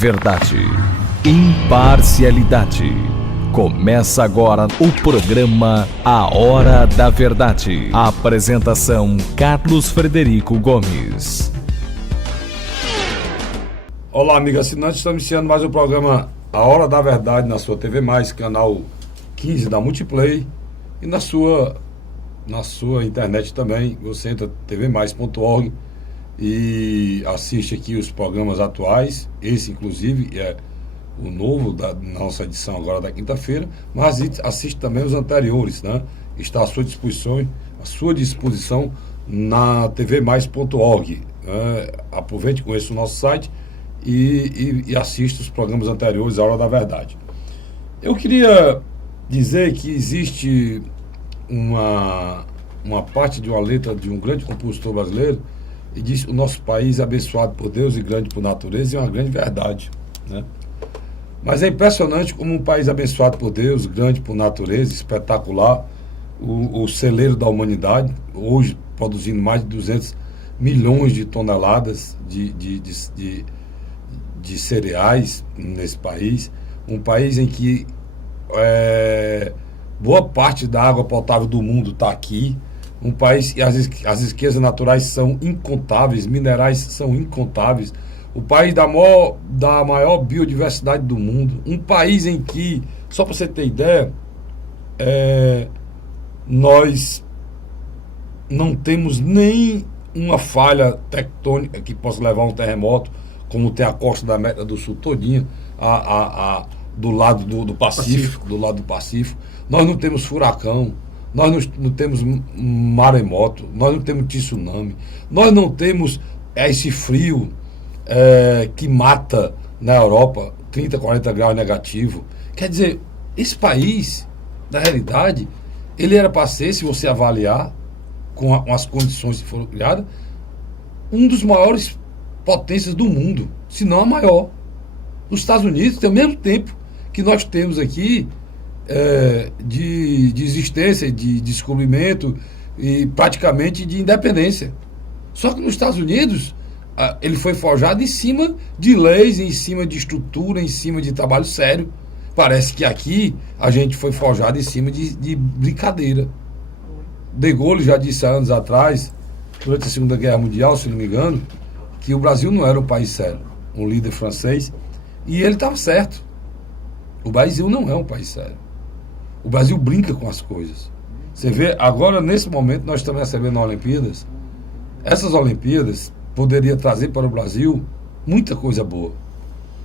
Verdade, imparcialidade. Começa agora o programa A Hora da Verdade. A apresentação: Carlos Frederico Gomes. Olá, amigo assinante, estamos iniciando mais um programa A Hora da Verdade na sua TV+, canal 15 da Multiplay, e na sua internet também. Você entra tvmais.org e assiste aqui os programas atuais. Esse, inclusive, é o novo da nossa edição agora da quinta-feira, mas assiste também os anteriores, né? Está à sua disposição na tvmais.org. Aproveite, conheça o nosso site e assista os programas anteriores à Hora da Verdade. Eu queria dizer que existe uma parte de uma letra de um grande compositor brasileiro, e diz: o nosso país é abençoado por Deus e grande por natureza, e é uma grande verdade, né? Mas é impressionante como um país abençoado por Deus, grande por natureza, espetacular, o celeiro da humanidade, hoje produzindo mais de 200 milhões de toneladas de cereais nesse país, um país em que boa parte da água potável do mundo está aqui, um país que as riquezas naturais são incontáveis, minerais são incontáveis, o país da maior biodiversidade do mundo, um país em que, só para você ter ideia, nós não temos nem uma falha tectônica que possa levar a um terremoto, como tem a costa da América do Sul todinha, do lado do Pacífico, do lado do Pacífico. Nós não temos furacão, nós não temos maremoto, nós não temos tsunami, nós não temos esse frio que mata na Europa, 30, 40 graus negativo. Quer dizer, esse país, na realidade, ele era para ser, se você avaliar com as condições que foram criadas, um dos maiores potências do mundo, se não a maior. Os Estados Unidos têm o mesmo tempo que nós temos aqui de existência, de descobrimento e praticamente de independência. Só que nos Estados Unidos ele foi forjado em cima de leis, em cima de estrutura, em cima de trabalho sério. Parece que aqui a gente foi forjado em cima de brincadeira. De Gaulle já disse há anos atrás, durante a Segunda Guerra Mundial, se não me engano, que o Brasil não era um país sério, um líder francês, e ele estava certo. O Brasil não é um país sério. O Brasil brinca com as coisas. Você vê, agora, nesse momento, nós estamos recebendo Olimpíadas. Essas Olimpíadas poderiam trazer para o Brasil muita coisa boa.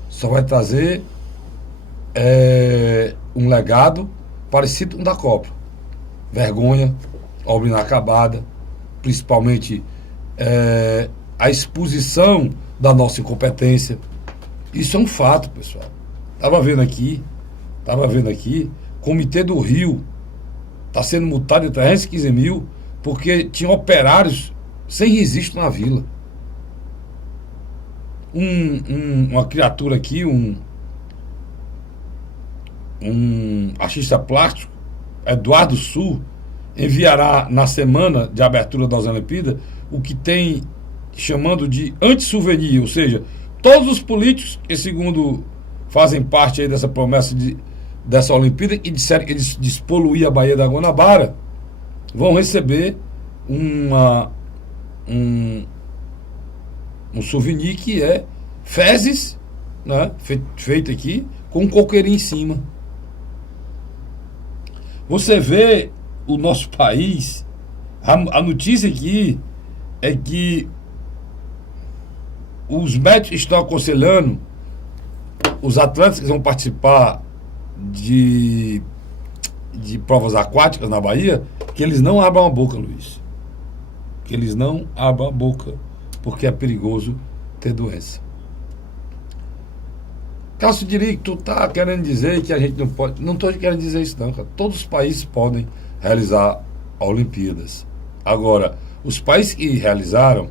Só vai trazer um legado parecido com o da Copa. Vergonha, obra inacabada, principalmente a exposição da nossa incompetência. Isso é um fato, pessoal. Estava vendo aqui, Comitê do Rio está sendo multado de 315 mil porque tinha operários sem registro na vila. Uma criatura aqui, um artista plástico, Eduardo Sul, enviará na semana de abertura das Olimpíadas o que tem chamando de anti-souvenir, ou seja, todos os políticos que, segundo fazem parte aí dessa promessa dessa Olimpíada, e disseram que eles despoluíam a Baía da Guanabara, vão receber um souvenir que é fezes, né, feito aqui com um coqueirinho em cima. Você vê o nosso país, a notícia aqui é que os médicos estão aconselhando os atletas que vão participar de provas aquáticas na Bahia, que eles não abram a boca, Luiz. Que eles não abram a boca, porque é perigoso ter doença. Cássio, diria que tu tá querendo dizer que a gente não pode. Não estou querendo dizer isso não, cara. Todos os países podem realizar Olimpíadas. Agora, os países que realizaram,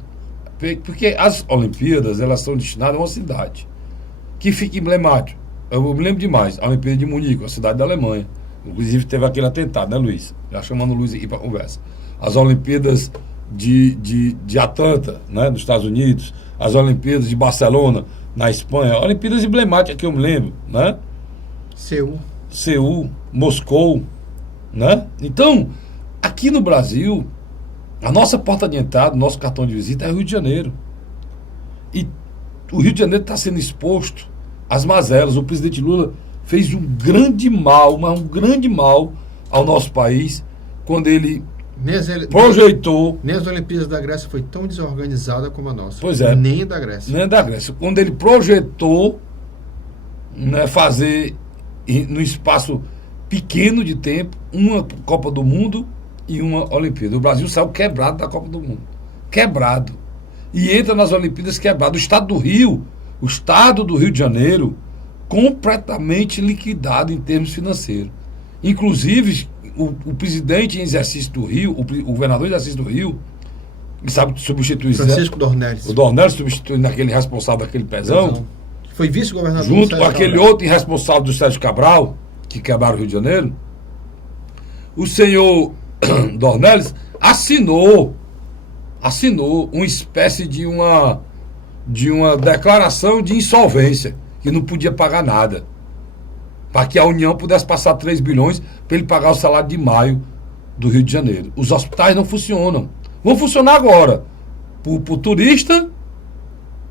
porque as Olimpíadas, elas são destinadas a uma cidade que fica emblemático. Eu me lembro demais, a Olimpíada de Munique, a cidade da Alemanha. Inclusive teve aquele atentado, né, Luiz? Já chamando o Luiz aqui para conversa. As Olimpíadas de Atlanta, né, dos Estados Unidos, as Olimpíadas de Barcelona, na Espanha, Olimpíadas emblemáticas que eu me lembro, né? Seul, Moscou, né? Então, aqui no Brasil, a nossa porta de entrada, nosso cartão de visita é o Rio de Janeiro. E o Rio de Janeiro está sendo exposto às mazelas. O presidente Lula fez um grande mal, mas um grande mal ao nosso país, quando ele projetou... Nem as Olimpíadas da Grécia foi tão desorganizada como a nossa. Pois é. Nem da Grécia. Nem da Grécia. Quando ele projetou, né, fazer no espaço pequeno de tempo uma Copa do Mundo e uma Olimpíada. O Brasil saiu quebrado da Copa do Mundo. Quebrado. E entra nas Olimpíadas quebrado. O estado do Rio de Janeiro, completamente liquidado em termos financeiros. Inclusive, o presidente em exercício do Rio, o governador em exercício do Rio, que sabe substituir Francisco Dornelles. O Dornelles substituindo aquele responsável daquele pezão. Foi vice-governador. Junto com aquele outro irresponsável do Sérgio Cabral, que quebraram o Rio de Janeiro. O senhor Dornelles assinou uma espécie de uma declaração de insolvência, que não podia pagar nada, para que a União pudesse passar 3 bilhões para ele pagar o salário de maio do Rio de Janeiro. Os hospitais não funcionam. Vão funcionar agora para o turista,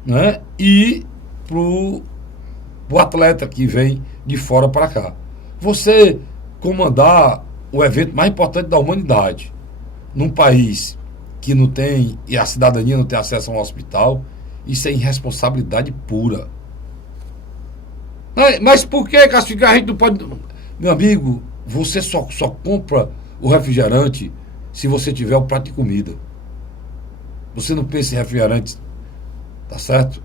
né, e para o atleta que vem de fora para cá. Você comandar o evento mais importante da humanidade num país que não tem, e a cidadania não tem acesso a um hospital, isso é irresponsabilidade pura. Mas por que, Cássio, a gente não pode... Meu amigo, você só compra o refrigerante se você tiver o prato de comida. Você não pensa em refrigerante, tá certo?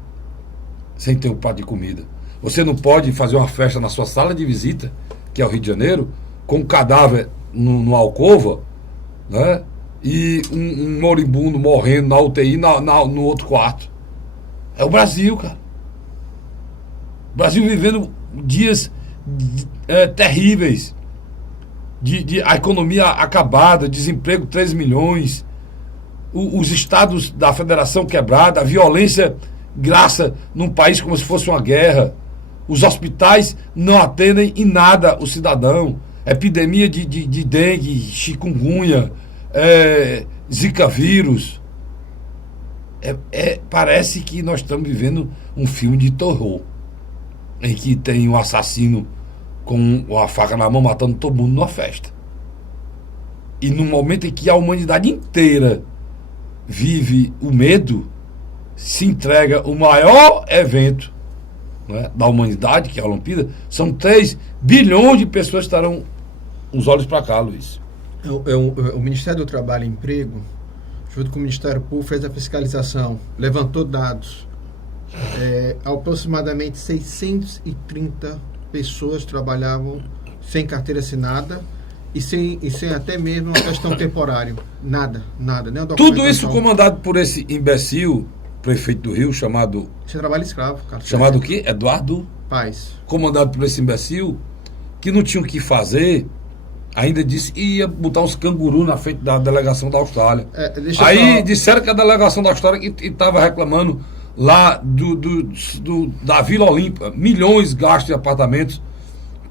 Sem ter o prato de comida. Você não pode fazer uma festa na sua sala de visita, que é o Rio de Janeiro, com um cadáver numa alcova, né? E um moribundo morrendo na UTI no outro quarto. É o Brasil, cara. O Brasil vivendo dias terríveis. A economia acabada, desemprego 3 milhões, os estados da federação quebrada, a violência graça num país como se fosse uma guerra. Os hospitais não atendem em nada o cidadão. Epidemia de dengue, chikungunya, zika vírus. Parece que nós estamos vivendo um filme de terror, em que tem um assassino com uma faca na mão matando todo mundo numa festa. E no momento em que a humanidade inteira vive o medo, se entrega o maior evento, né, da humanidade, que é a Olimpíada. São 3 bilhões de pessoas que estarão os olhos para cá, Luiz. O Ministério do Trabalho e Emprego, junto com o Ministério Público, fez a fiscalização, levantou dados. Aproximadamente 630 pessoas trabalhavam sem carteira assinada e sem até mesmo uma questão temporária. Nada. Tudo isso comandado por esse imbecil prefeito do Rio, chamado... Isso é trabalho escravo, cara. Chamado o quê? Eduardo Paes. Comandado por esse imbecil, que não tinha o que fazer, ainda disse que ia botar uns cangurus na frente da delegação da Austrália. Aí disseram que a delegação da Austrália estava reclamando lá da Vila Olímpia, milhões gastos de apartamentos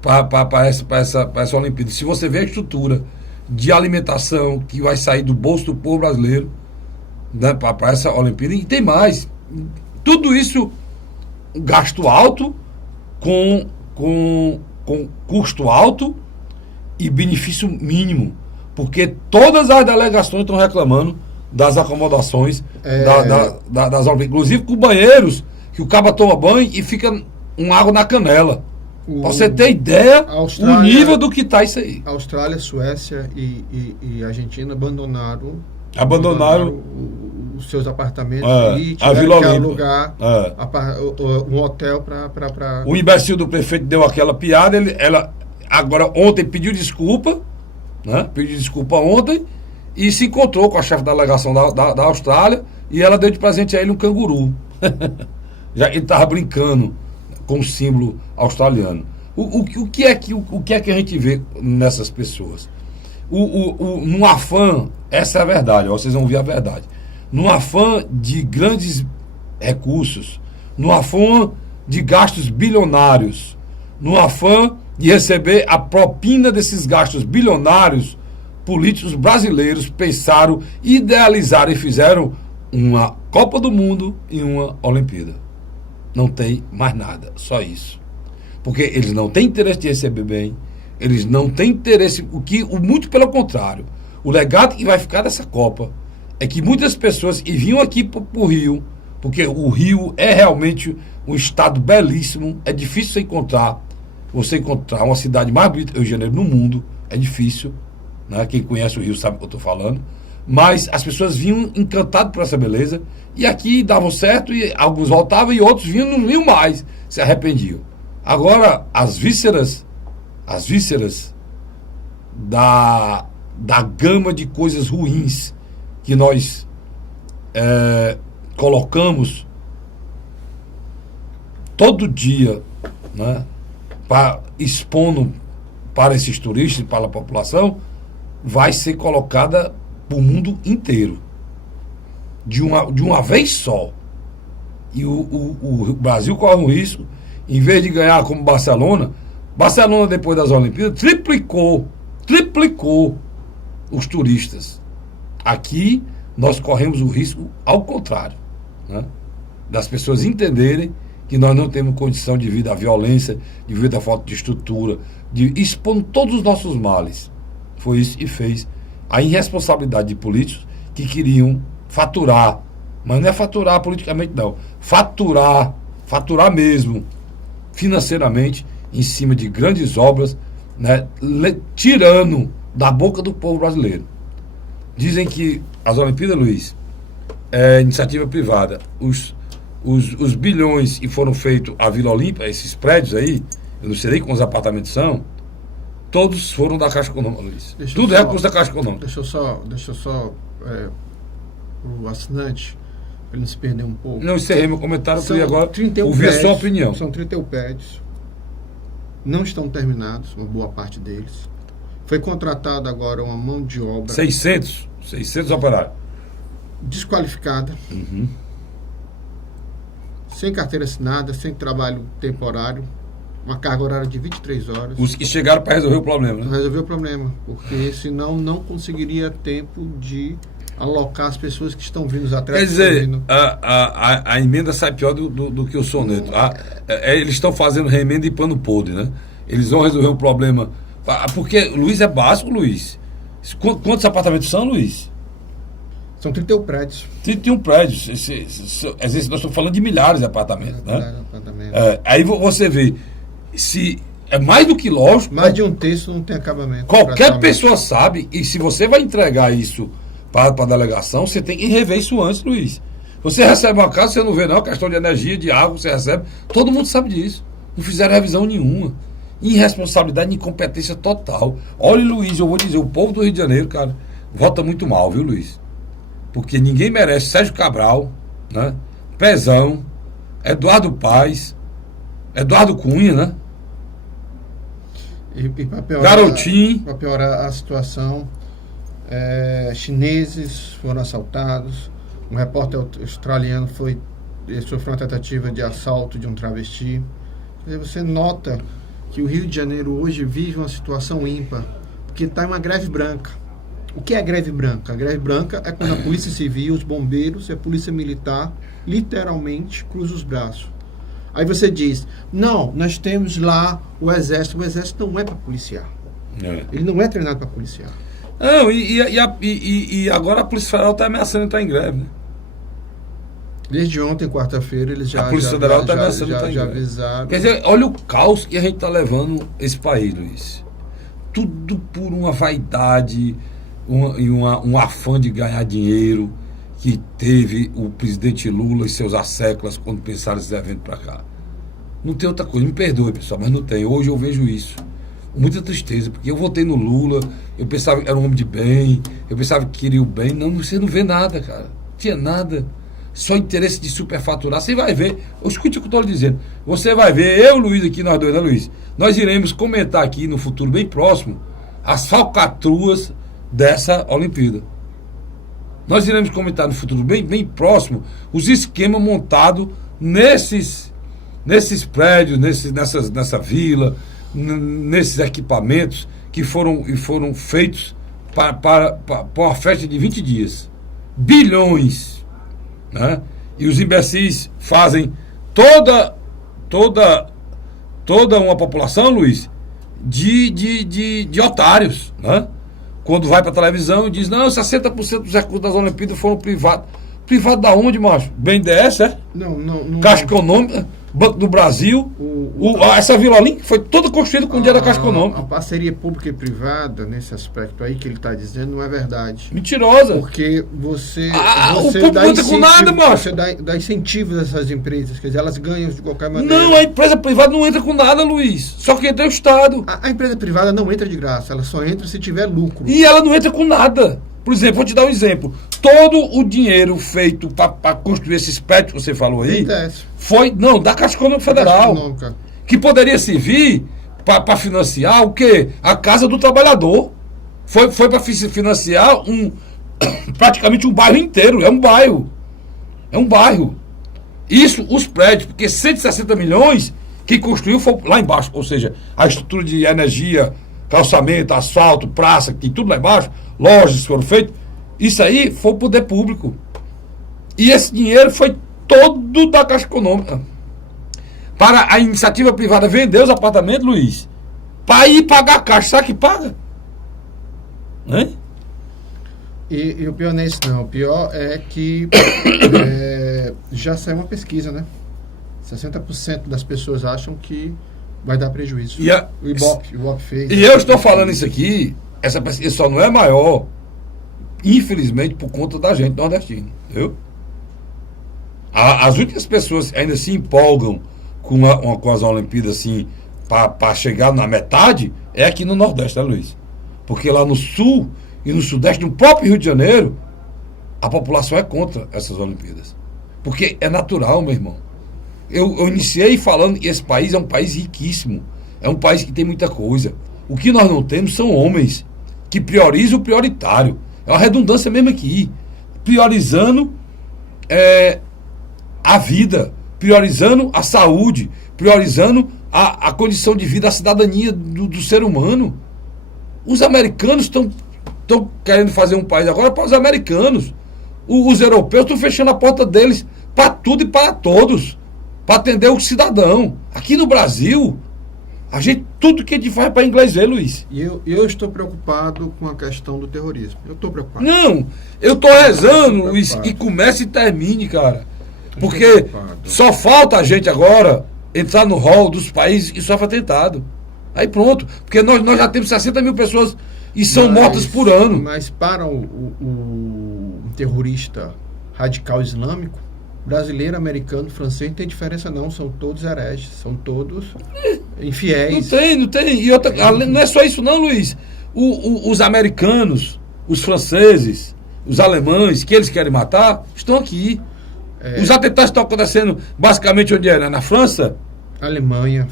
para essa Olimpíada. Se você vê a estrutura de alimentação que vai sair do bolso do povo brasileiro, né, para essa Olimpíada, e tem mais. Tudo isso, gasto alto, com custo alto e benefício mínimo, porque todas as delegações estão reclamando das acomodações das Olimpíadas, inclusive com banheiros que o caba toma banho e fica água na canela. Pra você ter ideia, o nível do que está isso aí. Austrália, Suécia e Argentina abandonaram os seus apartamentos e tiveram que alugar um hotel para... O imbecil do prefeito deu aquela piada, ela agora ontem pediu desculpa, né? Pediu desculpa ontem e se encontrou com a chefe da delegação da Austrália e ela deu de presente a ele um canguru. Já ele estava brincando com o símbolo australiano. O que é que a gente vê nessas pessoas? Num afã, essa é a verdade, vocês vão ver a verdade. Num afã de grandes recursos, no afã de gastos bilionários, no afã de receber a propina desses gastos bilionários, políticos brasileiros pensaram, idealizaram e fizeram uma Copa do Mundo e uma Olimpíada. Não tem mais nada, só isso. Porque eles não têm interesse de receber bem, eles não têm interesse, muito pelo contrário. O legado que vai ficar dessa Copa é que muitas pessoas vinham aqui para o Rio, porque o Rio é realmente um estado belíssimo, é difícil você encontrar uma cidade mais bonita do Rio de Janeiro no mundo, é difícil, né? Quem conhece o Rio sabe o que eu estou falando, mas as pessoas vinham encantadas por essa beleza, e aqui davam certo, e alguns voltavam, e outros vinham, não vinham mais, se arrependiam. Agora, as vísceras da gama de coisas ruins que nós colocamos todo dia, né, expondo para esses turistas, para a população, vai ser colocada para o mundo inteiro, de uma vez só. E o Brasil corre um risco, em vez de ganhar como Barcelona, depois das Olimpíadas, triplicou os turistas. Aqui, nós corremos o risco ao contrário, né? Das pessoas entenderem que nós não temos condição de vida à violência, de vida à falta de estrutura, de expor todos os nossos males. Foi isso que fez a irresponsabilidade de políticos que queriam faturar, mas não é faturar politicamente não, faturar mesmo, financeiramente, em cima de grandes obras, né, tirando da boca do povo brasileiro. Dizem que as Olimpíadas, Luiz, é iniciativa privada. Os bilhões que foram feitos à Vila Olímpia, esses prédios aí, eu não sei nem quantos apartamentos são, todos foram da Caixa Econômica, Luiz. Tudo é recurso da Caixa Econômica. Deixa eu só o assinante, para ele não se perder um pouco. Não, encerrei meu comentário, eu queria agora ouvir prédios, a sua opinião. São 31 prédios, não estão terminados, uma boa parte deles. Foi contratada agora uma mão de obra... 600 operários. Desqualificada. Uhum. Sem carteira assinada, sem trabalho temporário, uma carga horária de 23 horas. Os que chegaram para resolver o problema, né? Resolver o problema, porque senão não conseguiria tempo de alocar as pessoas que estão vindo, os atletas. Quer dizer, a emenda sai pior do que o soneto. Eles estão fazendo remenda e pano podre, né? Eles vão resolver um problema. Porque, Luiz, é básico, Luiz. Quantos apartamentos são, Luiz? São 31 prédios. 31 prédios. Às vezes nós estamos falando de milhares de apartamentos, né? Aí você vê, se é mais do que lógico... Mais de um terço não tem acabamento. Qualquer pessoa sabe, e se você vai entregar isso para a delegação, você tem que rever isso antes, Luiz. Você recebe uma casa, você não vê não, questão de energia, de água, você recebe. Todo mundo sabe disso. Não fizeram revisão nenhuma. Irresponsabilidade e incompetência total. Olha, Luiz, eu vou dizer, o povo do Rio de Janeiro, cara, vota muito mal, viu, Luiz? Porque ninguém merece. Sérgio Cabral, né? Pezão, Eduardo Paes, Eduardo Cunha, né? E para piorar, Garotinho. Para piorar a situação, chineses foram assaltados. Um repórter australiano sofreu uma tentativa de assalto de um travesti. Quer dizer, você nota que o Rio de Janeiro hoje vive uma situação ímpar, porque está em uma greve branca. O que é a greve branca? A greve branca é quando a Polícia Civil, os bombeiros e a Polícia Militar literalmente cruzam os braços. Aí você diz, não, nós temos lá o Exército. O Exército não é para policiar. Ele não é treinado para policiar. Não, e agora a Polícia Federal está ameaçando entrar em greve, né? Desde ontem, quarta-feira, eles já, a Polícia Federal está ameaçando entrar em greve. Avisaram. Quer dizer, olha o caos que a gente está levando esse país, Luiz. Tudo por uma vaidade... um afã de ganhar dinheiro que teve o presidente Lula e seus asséculas quando pensaram esse evento para cá. Não tem outra coisa, me perdoe, pessoal, mas não tem. Hoje eu vejo isso. Muita tristeza, porque eu votei no Lula, eu pensava que era um homem de bem, eu pensava que queria o bem. Não, você não vê nada, cara. Não tinha nada. Só interesse de superfaturar. Você vai ver, escute o que eu estou lhe dizendo. Você vai ver, eu, Luiz, aqui, nós dois, né, Luiz? Nós iremos comentar aqui no futuro bem próximo as falcatruas dessa Olimpíada. Nós iremos comentar no futuro bem próximo os esquemas montados nesses prédios, nessa vila, nesses equipamentos que foram feitos para uma festa de 20 dias. Bilhões. Né? E os imbecis fazem toda uma população, Luiz, de otários. Né? Quando vai para a televisão e diz, não, 60% dos recursos das Olimpíadas foram privados. Privado da onde, macho? BNDES, é? Não. Caixa Econômica, Banco do Brasil. Essa Vila Olímpica foi toda construída com o dinheiro da Caixa Econômica. A parceria pública e privada, nesse aspecto aí que ele está dizendo, não é verdade. Mentirosa. Porque você o público não entra com nada, macho. Você dá incentivos a essas empresas, quer dizer, elas ganham de qualquer maneira. Não, a empresa privada não entra com nada, Luiz. Só que entra o Estado. A empresa privada não entra de graça, ela só entra se tiver lucro. E ela não entra com nada. Por exemplo, vou te dar um exemplo. Todo o dinheiro feito para construir esses prédios que você falou aí foi, não, da Caixa Econômica Federal. Que poderia servir para financiar o quê? A Casa do Trabalhador. Foi para financiar praticamente um bairro inteiro. É um bairro. É um bairro. Isso, os prédios, porque 160 milhões que construiu foi lá embaixo. Ou seja, a estrutura de energia, calçamento, asfalto, praça, que tem tudo lá embaixo, lojas que foram feitas, isso aí foi o poder público. E esse dinheiro foi todo da Caixa Econômica. Para a iniciativa privada vender os apartamentos, Luiz, para ir pagar a Caixa, sabe que paga? Hein? E o pior não é isso não, o pior é que já saiu uma pesquisa, né? 60% das pessoas acham que vai dar prejuízo. O Ibope fez. E eu estou falando isso aqui, essa pesquisa só não é maior, infelizmente, por conta da gente nordestina, viu? As únicas pessoas que ainda se empolgam com as Olimpíadas assim, para chegar na metade, é aqui no Nordeste, né, Luiz? Porque lá no Sul e no Sudeste, no próprio Rio de Janeiro, a população é contra essas Olimpíadas. Porque é natural, meu irmão. Eu iniciei falando que esse país é um país riquíssimo. É um país que tem muita coisa. O que nós não temos são homens que priorizam o prioritário. É uma redundância mesmo aqui. Priorizando a vida, priorizando a saúde, priorizando a condição de vida, a cidadania do ser humano. Os americanos estão querendo fazer um país agora para os americanos. Os europeus estão fechando a porta deles para tudo e para todos, para atender o cidadão. Aqui no Brasil, tudo que a gente faz é para inglês ver, Luiz. E eu estou preocupado com a questão do terrorismo. Eu estou preocupado. Não, eu estou rezando, Luiz, que comece e termine, cara. Porque só falta a gente agora entrar no rol dos países que sofrem atentado. Aí pronto. Porque nós já temos 60 mil pessoas e são mortas por ano. Mas para um terrorista radical islâmico, brasileiro, americano, francês, não tem diferença não. São todos hereges, são todos infiéis. Não tem. E não é só isso não, Luiz. Os americanos, os franceses, os alemães, que eles querem matar, estão aqui. Os atentados estão acontecendo basicamente onde era? Na França? Alemanha,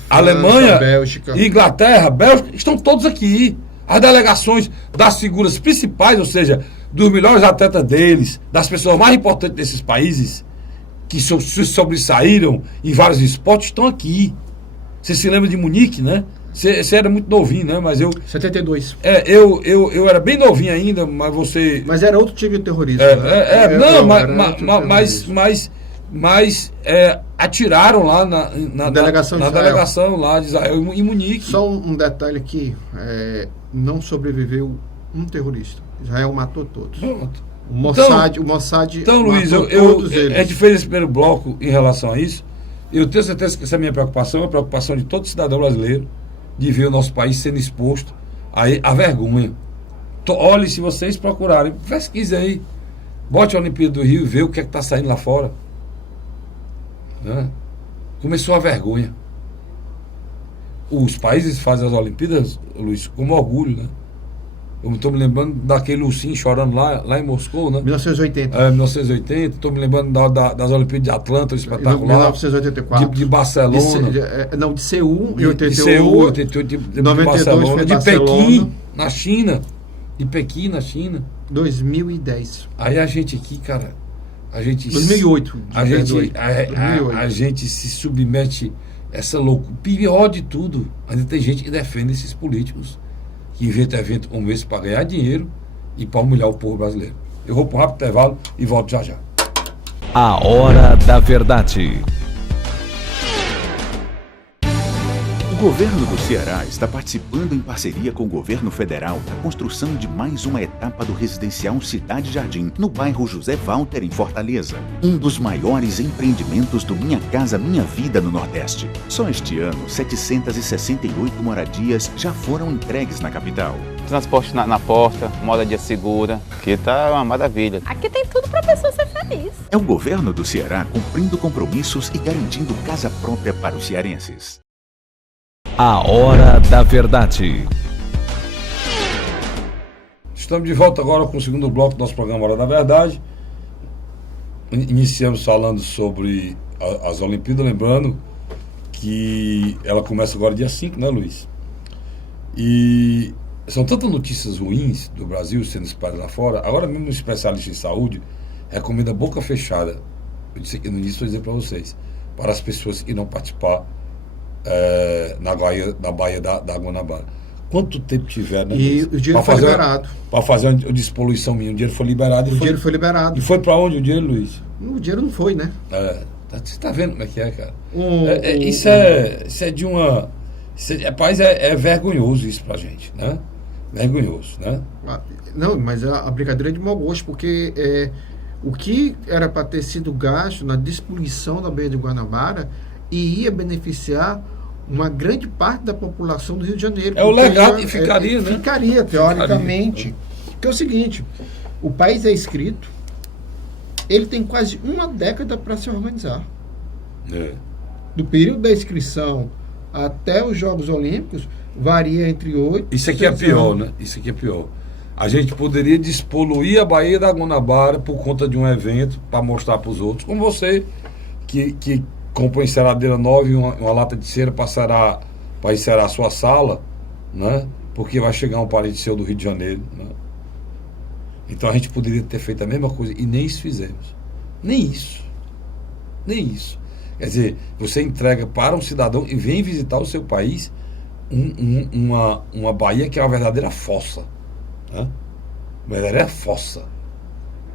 Bélgica, Inglaterra, Bélgica, estão todos aqui. As delegações das figuras principais, ou seja, dos melhores atletas deles, das pessoas mais importantes desses países, que se sobressaíram em vários esportes, estão aqui. Você se lembra de Munique, né? Você era muito novinho, né? Mas 72. Eu era bem novinho ainda, mas você... Mas era outro tipo de terrorismo. Mas atiraram lá na delegação lá de Israel, em Munique. Só um detalhe aqui, não sobreviveu um terrorista. Israel matou todos. Pronto. O Mossad então, Luiz, todos eles. A gente fez esse primeiro bloco em relação a isso. Eu tenho certeza que essa é a minha preocupação, é a preocupação de todo cidadão brasileiro, de ver o nosso país sendo exposto à vergonha. Olhe, se vocês procurarem, pesquise aí, bote a Olimpíada do Rio e vê o que é que está saindo lá fora. Né? Começou a vergonha. Os países fazem as Olimpíadas, Luiz, com orgulho, né? Eu estou me lembrando daquele ursinho chorando lá em Moscou, né? 1980. 1980. Estou me lembrando das Olimpíadas de Atlanta, o espetacular. 1984. De Barcelona. De Seul, em 88. De Seul, 88, de 92 Barcelona. foi De Barcelona. Pequim, na China. De Pequim, na China. 2010. Aí a gente aqui, cara, A gente 2008. A gente, 2008. a gente se submete a essa loucura. Pior de tudo, ainda tem gente que defende esses políticos que inventam evento como esse para ganhar dinheiro e para humilhar o povo brasileiro. Eu vou para um rápido intervalo e volto já já. A Hora da Verdade. O governo do Ceará está participando em parceria com o governo federal da construção de mais uma etapa do residencial Cidade Jardim, no bairro José Walter, em Fortaleza. Um dos maiores empreendimentos do Minha Casa Minha Vida no Nordeste. Só este ano, 768 moradias já foram entregues na capital. Transporte na porta, moradia segura, que tá uma maravilha. Aqui tem tudo para a pessoa ser feliz. É o governo do Ceará cumprindo compromissos e garantindo casa própria para os cearenses. A Hora da Verdade. Estamos de volta agora com o segundo bloco do nosso programa Hora da Verdade. Iniciamos falando sobre as Olimpíadas, lembrando que ela começa agora dia 5, né, Luiz? E são tantas notícias ruins do Brasil sendo espalhadas lá fora. Agora mesmo um especialista em saúde recomenda boca fechada. Eu disse aqui no início, vou dizer para vocês, para as pessoas que não participar na Baía da Guanabara. Quanto tempo tiver, né? E o dinheiro foi liberado. Para fazer uma despoluição minha. O dinheiro foi liberado. Dinheiro foi liberado. E foi para onde o dinheiro, Luiz? O dinheiro não foi, né? Você está vendo como é que é, cara? Isso é de uma... Rapaz, é vergonhoso isso pra gente, né? Vergonhoso, né? Não, mas a brincadeira é de mau gosto, porque o que era para ter sido gasto na despoluição da Baía de Guanabara iria beneficiar uma grande parte da população do Rio de Janeiro. O legado que ficaria, né? Ficaria, teoricamente. Que é o seguinte, o país é escrito, ele tem quase uma década para se organizar. Do período da inscrição até os Jogos Olímpicos, varia entre 8 Isso aqui é pior, né? Isso aqui é pior. A gente poderia despoluir a Baía da Guanabara por conta de um evento para mostrar para os outros, como você que compra enceradeira nova e uma lata de cera para encerar a sua sala, né? Porque vai chegar um parente seu do Rio de Janeiro, né? Então a gente poderia ter feito a mesma coisa e nem isso fizemos. Nem isso. Quer dizer, você entrega para um cidadão e vem visitar o seu país uma Baía que é uma verdadeira fossa, né? Uma verdadeira fossa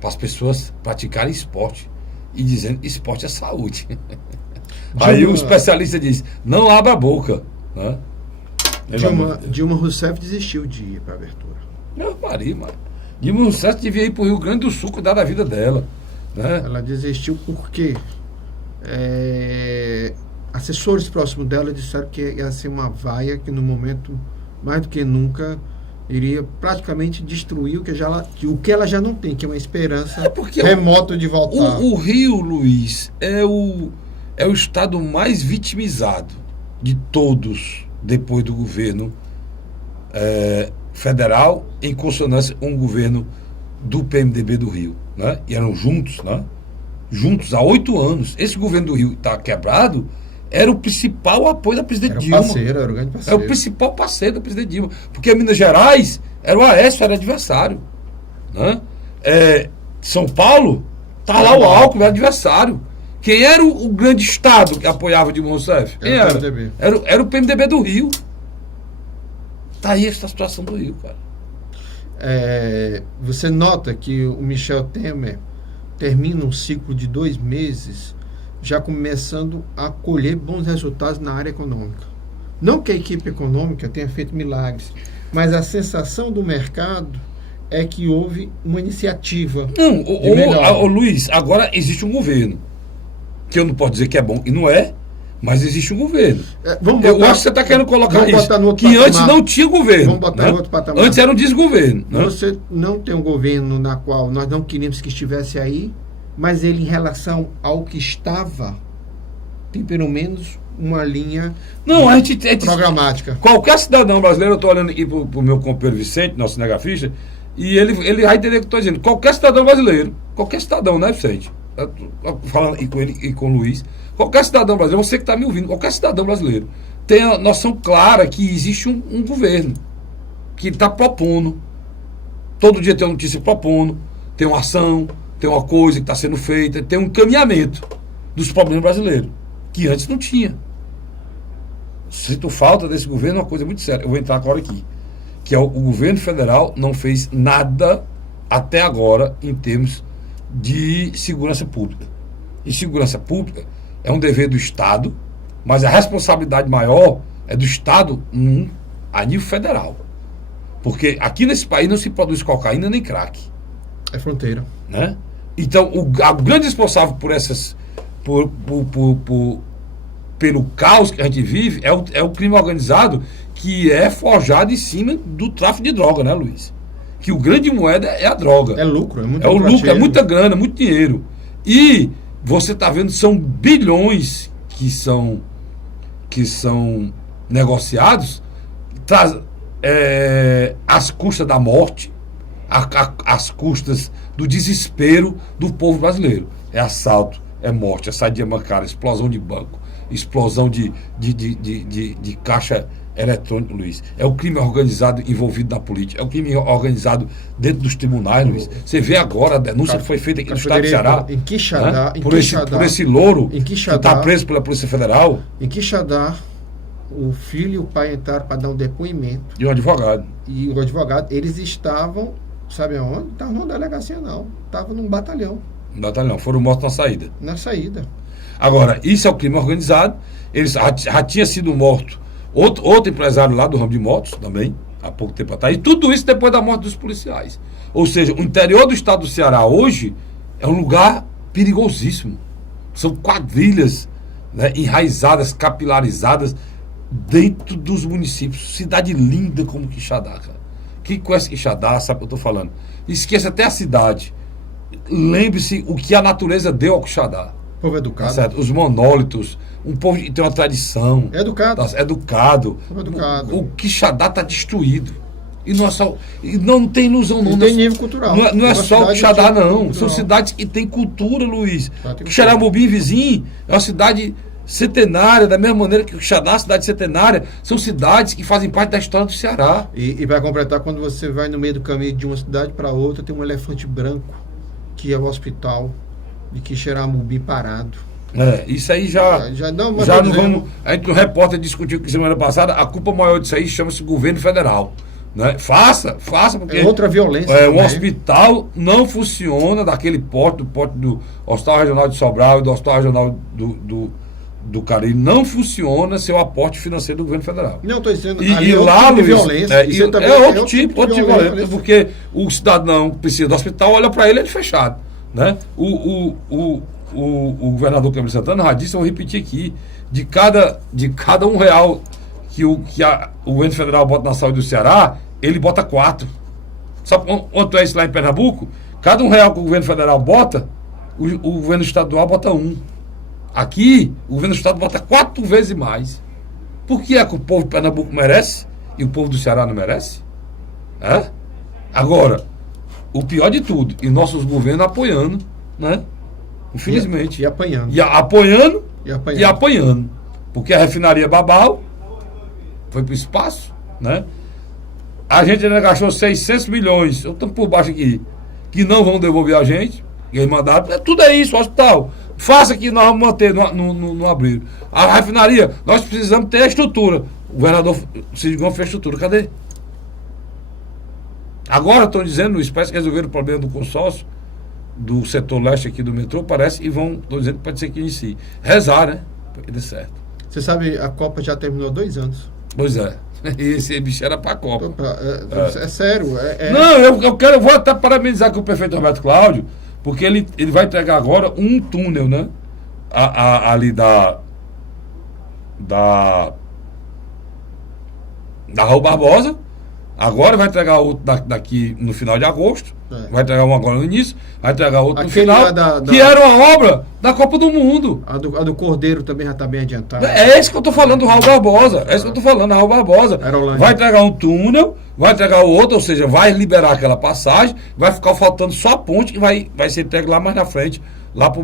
para as pessoas praticarem esporte e dizendo que esporte é saúde. Aí o especialista diz, não abra a boca, né? Dilma Rousseff desistiu de ir para a abertura. Não, Maria, mano. Dilma Rousseff devia ir para o Rio Grande do Sul cuidar da vida dela, né? Ela desistiu porque assessores próximos dela disseram que ia ser uma vaia que no momento, mais do que nunca, iria praticamente destruir o que ela já não tem, que é uma esperança remota de voltar. O Rio, Luiz, é o estado mais vitimizado de todos depois do governo federal, em consonância com o governo do PMDB do Rio, né? E eram juntos, né? Juntos há 8 anos. Esse governo do Rio está quebrado, era o principal apoio da presidente Dilma. Era o grande parceiro. Era o principal parceiro da presidente Dilma. Porque Minas Gerais era o Aécio, era adversário, né? São Paulo, tá lá o Alckmin, era adversário. Quem era o grande estado que apoiava Dilma Rousseff? Quem era? O PMDB. Era o PMDB do Rio. Tá aí essa situação do Rio, cara. Você nota que o Michel Temer termina um ciclo de 2 meses já começando a colher bons resultados na área econômica. Não que a equipe econômica tenha feito milagres, mas a sensação do mercado é que houve uma iniciativa. Não, Luiz, agora existe um governo, que eu não posso dizer que é bom e não é, mas existe um governo. Eu acho que você está querendo colocar isso, que patamar. Antes não tinha governo. Vamos botar, né? Em outro patamar. Antes era um desgoverno. Né? Você não tem um governo na qual nós não queríamos que estivesse aí, mas ele, em relação ao que estava, tem pelo menos uma linha programática. Qualquer cidadão brasileiro, eu estou olhando aqui para o meu companheiro Vicente, nosso cinegrafista, e ele vai entender o que eu estou dizendo. Qualquer cidadão brasileiro, qualquer cidadão, né, Vicente? Falando e com ele e com o Luiz, qualquer cidadão brasileiro, você que está me ouvindo, qualquer cidadão brasileiro tem a noção clara que existe um governo que está propondo, todo dia tem uma notícia propondo, tem uma ação, tem uma coisa que está sendo feita, tem um encaminhamento dos problemas brasileiros, que antes não tinha. Sinto falta desse governo, uma coisa muito séria. Eu vou entrar agora aqui, que é o governo federal não fez nada até agora em termos de segurança pública. E segurança pública é um dever do Estado, mas a responsabilidade maior é do Estado a nível federal. Porque aqui nesse país não se produz cocaína nem crack. É fronteira. Né? Então, o grande responsável por essas... pelo caos que a gente vive é o crime organizado, que é forjado em cima do tráfico de droga, né, Luiz? Que o grande moeda é a droga. É lucro, é muito É o lucro, é muita grana, muito dinheiro. E você está vendo, são bilhões que são negociados às custas da morte, às custas do desespero do povo brasileiro. É assalto, é morte, é saída bancária, explosão de banco, explosão de caixa eletrônica, Luiz. É o crime organizado envolvido na política, é o crime organizado dentro dos tribunais, Luiz. Você vê agora a denúncia que foi feita aqui no estado do Ceará, em Quixadá, né? por esse louro que está preso pela Polícia Federal. Em Quixadá, o filho e o pai entraram para dar um depoimento. E o advogado. E o advogado, eles estavam, sabe aonde? Estavam numa delegacia, não. Estavam num batalhão. Um batalhão, foram mortos na saída. Na saída. Agora, isso é o crime organizado. Eles já tinha sido morto outro empresário lá do ramo de motos também, há pouco tempo atrás. E tudo isso depois da morte dos policiais. Ou seja, o interior do estado do Ceará hoje é um lugar perigosíssimo. São quadrilhas, né, enraizadas, capilarizadas dentro dos municípios. Cidade linda como Quixadá, cara. Quem conhece Quixadá sabe o que eu estou falando. Esqueça até a cidade. Lembre-se o que a natureza deu ao Quixadá. Povo educado. Tá, os monólitos, um povo que tem uma tradição. Educado. Tá, educado. Povo educado. O Quixadá está destruído. E não é só. E não tem ilusão, não. Não tem nível cultural. Não é só o Quixadá, não. Cultural. São cidades que têm cultura, Luiz. Quixeramobim, vizinho, é uma cidade centenária, da mesma maneira que o Quixadá, cidade centenária, são cidades que fazem parte da história do Ceará. E vai completar, quando você vai no meio do caminho de uma cidade para outra, tem um elefante branco, que é o hospital de Quixeramobim parado. Isso aí já não vamos. A gente, o repórter discutiu que semana passada, a culpa maior disso aí chama-se governo federal. Né? Faça, porque é outra violência. Um hospital não funciona daquele porte do Hospital Regional de Sobral e do Hospital Regional do Cariri, não funciona sem o aporte financeiro do governo federal. Não, estou dizendo e lá, tipo de Luiz, violência. É outro tipo de violência, porque o cidadão precisa do hospital, olha para ele, é de fechado. Né? O governador Camilo Santana já disse, eu vou repetir aqui, de cada R$1 que o governo federal bota na saúde do Ceará, ele bota 4. Sabe quanto é isso lá em Pernambuco? Cada R$1 que o governo federal bota, o governo estadual bota 1. Aqui, o governo do estado bota 4 vezes mais. Por que é que o povo de Pernambuco merece e o povo do Ceará não merece? Agora, o pior de tudo, e nossos governos apoiando, né? Infelizmente. E apanhando. E apanhando. Porque a refinaria Babal foi para o espaço, né? A gente ainda gastou 600 milhões, eu estou por baixo aqui, que não vão devolver a gente, e eles mandaram, tudo é isso, hospital. Faça que nós vamos manter no abril. A refinaria, nós precisamos ter a estrutura. O governador Cid Gomes fez a estrutura, cadê? Agora estão dizendo, parece que resolveram o problema do consórcio, do setor leste aqui do metrô, parece, e estão dizendo que pode ser que inicie. Rezar, né? Para que dê certo. Você sabe, a Copa já terminou 2 anos. Pois é. E esse bicho era para a Copa. É sério. Não, eu vou até parabenizar aqui o prefeito Roberto Cláudio, porque ele vai entregar agora um túnel, né? Ali da Raul Barbosa. Agora vai entregar outro daqui no final de agosto. Vai entregar um agora no início. Vai entregar outro no final. Que era uma obra da Copa do Mundo. A do Cordeiro também já está bem adiantada. É isso que eu estou falando do Raul Barbosa. É isso que eu estou falando, Raul Barbosa. Vai entregar um túnel, vai entregar o outro, ou seja, vai liberar aquela passagem, vai ficar faltando só a ponte que vai ser entregue lá mais na frente, lá pro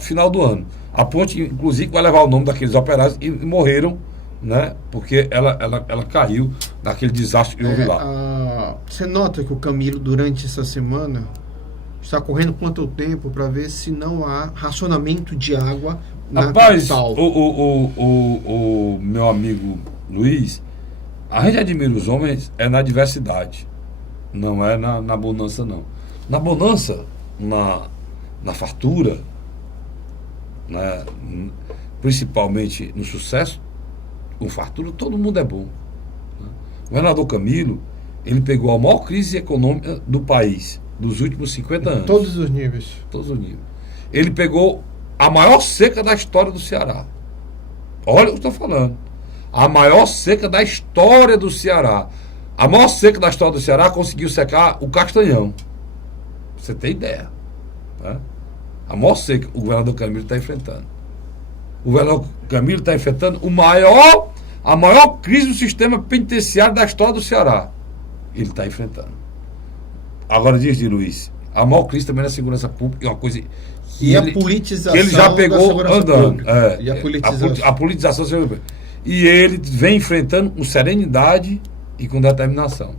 final do ano. A ponte, inclusive, vai levar o nome daqueles operários que morreram, né? Porque ela caiu naquele desastre que houve lá. Você nota que o Camilo, durante essa semana, Está correndo quanto tempo para ver se não há racionamento de água na Rapaz, capital? o meu amigo Luiz, a gente admira os homens na diversidade, não é na bonança, não. Na bonança, na fartura, né, principalmente no sucesso, com fartura, todo mundo é bom. Né? O governador Camilo, ele pegou a maior crise econômica do país dos últimos 50 anos. Todos os níveis. Todos os níveis. Ele pegou a maior seca da história do Ceará. Olha o que eu estou falando. A maior seca da história do Ceará. A maior seca da história do Ceará conseguiu secar o Castanhão. Você tem ideia. Né? A maior seca o governador Camilo está enfrentando. O governador Camilo está enfrentando a maior crise do sistema penitenciário da história do Ceará. Ele está enfrentando. Agora diz de Luiz, a maior crise também na segurança pública é uma coisa que a politização ele já pegou da andando. E a politização. A politização da segurança pública. E ele vem enfrentando com serenidade e com determinação.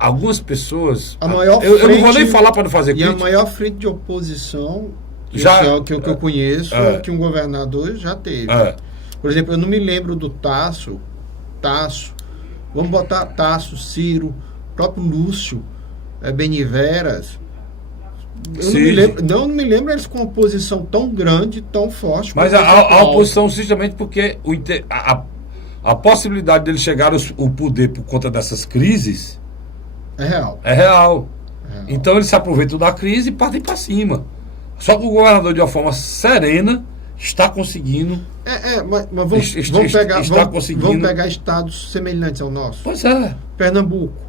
Algumas pessoas... A maior eu não vou nem falar para não fazer crítica. E a maior frente de oposição que eu conheço que um governador já teve. Por exemplo, eu não me lembro do Tasso, vamos botar Tasso, Ciro, próprio Lúcio, Beniveras. Eu não me lembro eles com uma oposição tão grande, tão forte. Mas a oposição, justamente porque a possibilidade dele chegar ao poder por conta dessas crises é real. É real. Então eles se aproveitam da crise e partem para cima. Só que o governador, de uma forma serena, está conseguindo. Mas vamos pegar estados semelhantes ao nosso. Pois é. Pernambuco.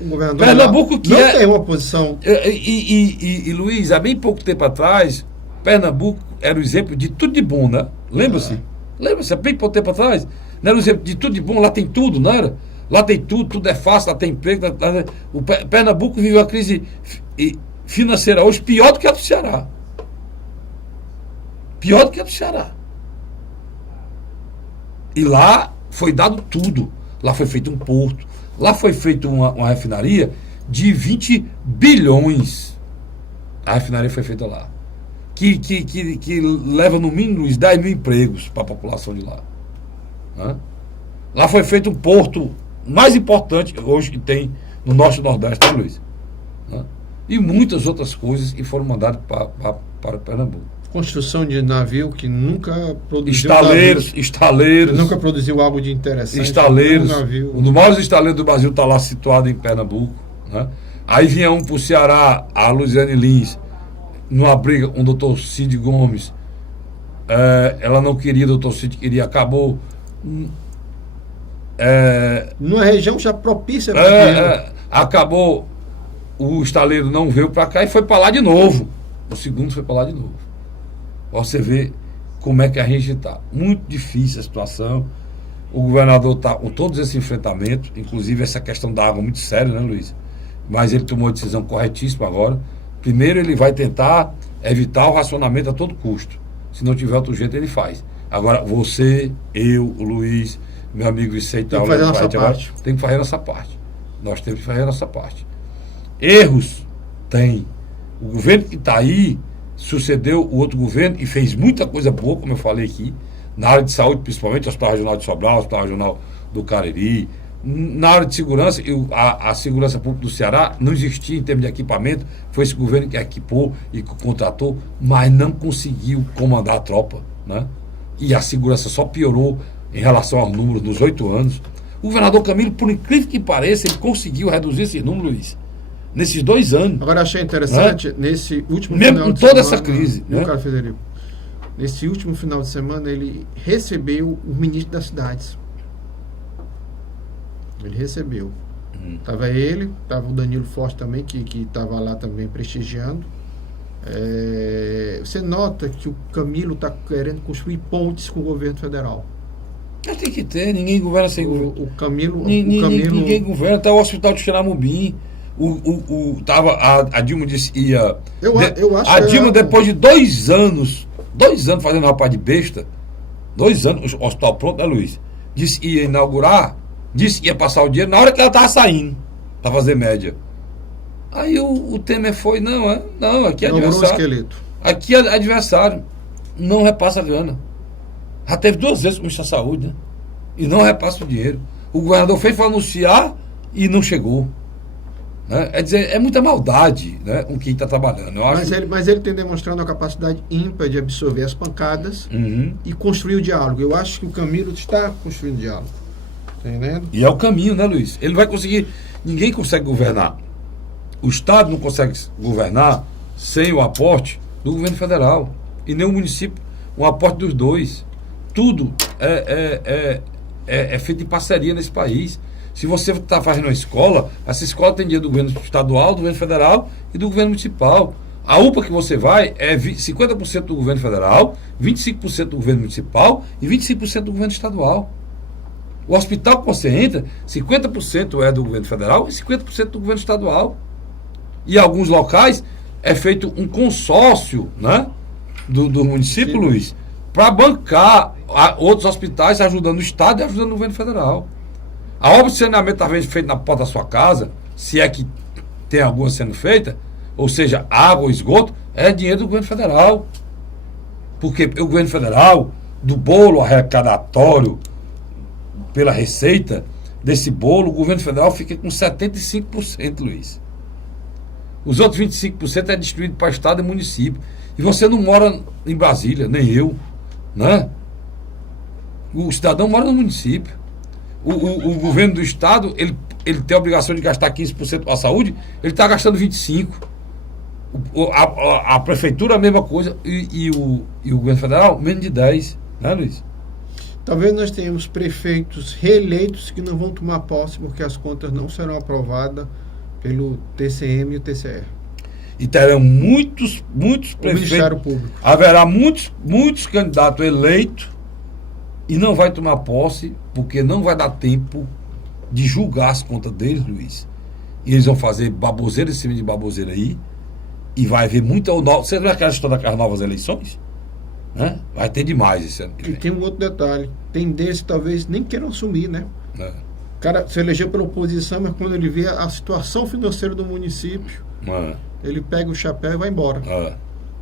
O governador Pernambuco que não tem uma posição. E Luiz, há bem pouco tempo atrás, Pernambuco era o exemplo de tudo de bom, né? Lembra-se? Lembra-se, há bem pouco tempo atrás? Não era o exemplo de tudo de bom, lá tem tudo, não era? Lá tem tudo é fácil, lá tem emprego. O Pernambuco vive uma crise financeira hoje pior do que a do Ceará. Pior do que a do Ceará. E lá foi dado tudo. Lá foi feito um porto. Lá foi feita uma refinaria de 20 bilhões. A refinaria foi feita lá. Que leva no mínimo uns 10 mil empregos para a população de lá. Né? Lá foi feito um porto mais importante hoje que tem no norte e nordeste, né, Luiz? Né? E muitas outras coisas que foram mandadas para Pernambuco. Construção de navio que nunca produziu. Estaleiros. Nunca produziu algo de interessante. Estaleiros. Um dos maiores estaleiros do Brasil está lá situado em Pernambuco. Né? Aí vinha um para o Ceará, a Luziane Lins, numa briga com o doutor Cid Gomes. Ela não queria, o doutor Cid queria, acabou. Numa região já propícia para acabou, o estaleiro não veio para cá e foi para lá de novo. O segundo foi para lá de novo. Você vê como é que a gente está. Muito difícil a situação. O governador está com todos esses enfrentamentos, inclusive essa questão da água muito séria, né, Luiz? Mas ele tomou a decisão corretíssima agora. Primeiro ele vai tentar evitar o racionamento a todo custo. Se não tiver outro jeito, ele faz. Agora, você, eu, o Luiz, meu amigo Vicente, tem que fazer a nossa parte. Tem que fazer a nossa parte. Nós temos que fazer a nossa parte. Erros tem. O governo que está aí sucedeu o outro governo e fez muita coisa boa, como eu falei aqui, na área de saúde, principalmente, o Hospital Regional de Sobral, o Hospital Regional do Cariri. Na área de segurança, a segurança pública do Ceará não existia em termos de equipamento, foi esse governo que equipou e que contratou, mas não conseguiu comandar a tropa, né? E a segurança só piorou em relação aos números dos 8 anos. O governador Camilo, por incrível que pareça, ele conseguiu reduzir esse número, Luiz, nesses 2 anos. Agora achei interessante, nesse último mesmo final com de toda semana, essa crise, né? Cara Federico, nesse último final de semana ele recebeu o ministro das cidades. Ele recebeu. Estava ele, estava o Danilo Forte também, que estava lá também prestigiando. Você nota que o Camilo está querendo construir pontes com o governo federal. Mas tem que ter, ninguém governa sem governo. O Camilo... Ninguém governa, até o hospital de Xeramubim. A Dilma disse ia... Eu acho a Dilma, depois de 2 anos fazendo uma rapaz de besta, 2 anos, o hospital pronto, né, Luiz? Disse que ia inaugurar, disse que ia passar o dinheiro na hora que ela estava saindo para fazer média. Aí o Temer foi, não, aqui é Dobrou o adversário. esqueleto. Aqui é adversário. Não repassa a grana. Já teve 2 vezes com o ministro da Saúde, né? E não repassa o dinheiro. O governador fez para anunciar e não chegou. Né? É dizer, é muita maldade, né, com quem está trabalhando. Eu acho Mas ele tem demonstrado uma capacidade ímpar de absorver as pancadas e construir o diálogo. Eu acho que o Camilo está construindo diálogo. Tá entendendo? E é o caminho, né, Luiz? Ele vai conseguir. Ninguém consegue governar. O Estado não consegue governar sem o aporte do governo federal. E nem o município, um aporte dos dois. Tudo é feito em parceria nesse país. Se você está fazendo uma escola, essa escola tem dinheiro do governo estadual, do governo federal e do governo municipal. A UPA que você vai é 50% do governo federal, 25% do governo municipal e 25% do governo estadual. O hospital que você entra, 50% é do governo federal e 50% do governo estadual. E em alguns locais é feito um consórcio, né, do município, Sim. Luiz, para bancar outros hospitais ajudando o Estado e ajudando o governo federal. A obra de saneamento está feita na porta da sua casa, se é que tem alguma sendo feita, ou seja, água ou esgoto, é dinheiro do governo federal. Porque o governo federal, do bolo arrecadatório pela receita desse bolo, o governo federal fica com 75%, Luiz. Os outros 25% é distribuído para Estado e município. E você não mora em Brasília, nem eu, né? O cidadão mora no município. O governo do Estado, ele tem a obrigação de gastar 15% para a saúde, ele está gastando 25%. A prefeitura, a mesma coisa, e o governo federal, menos de 10%, né, Luiz? Talvez nós tenhamos prefeitos reeleitos que não vão tomar posse porque as contas não serão aprovadas pelo TCM e o TCE. E terão muitos O Ministério prefeitos. Público. Haverá muitos candidatos eleitos e não vai tomar posse porque não vai dar tempo de julgar as contas deles, Luiz. E eles vão fazer baboseira em cima de baboseira aí. E vai haver muita. Você não é aquela história daquelas novas eleições? Né? Vai ter demais esse ano que E vem. tem um outro detalhe. Tem desses que talvez nem queiram assumir, né? É. O cara se elegeu pela oposição, mas quando ele vê a situação financeira do município, É. ele pega o chapéu e vai embora. É.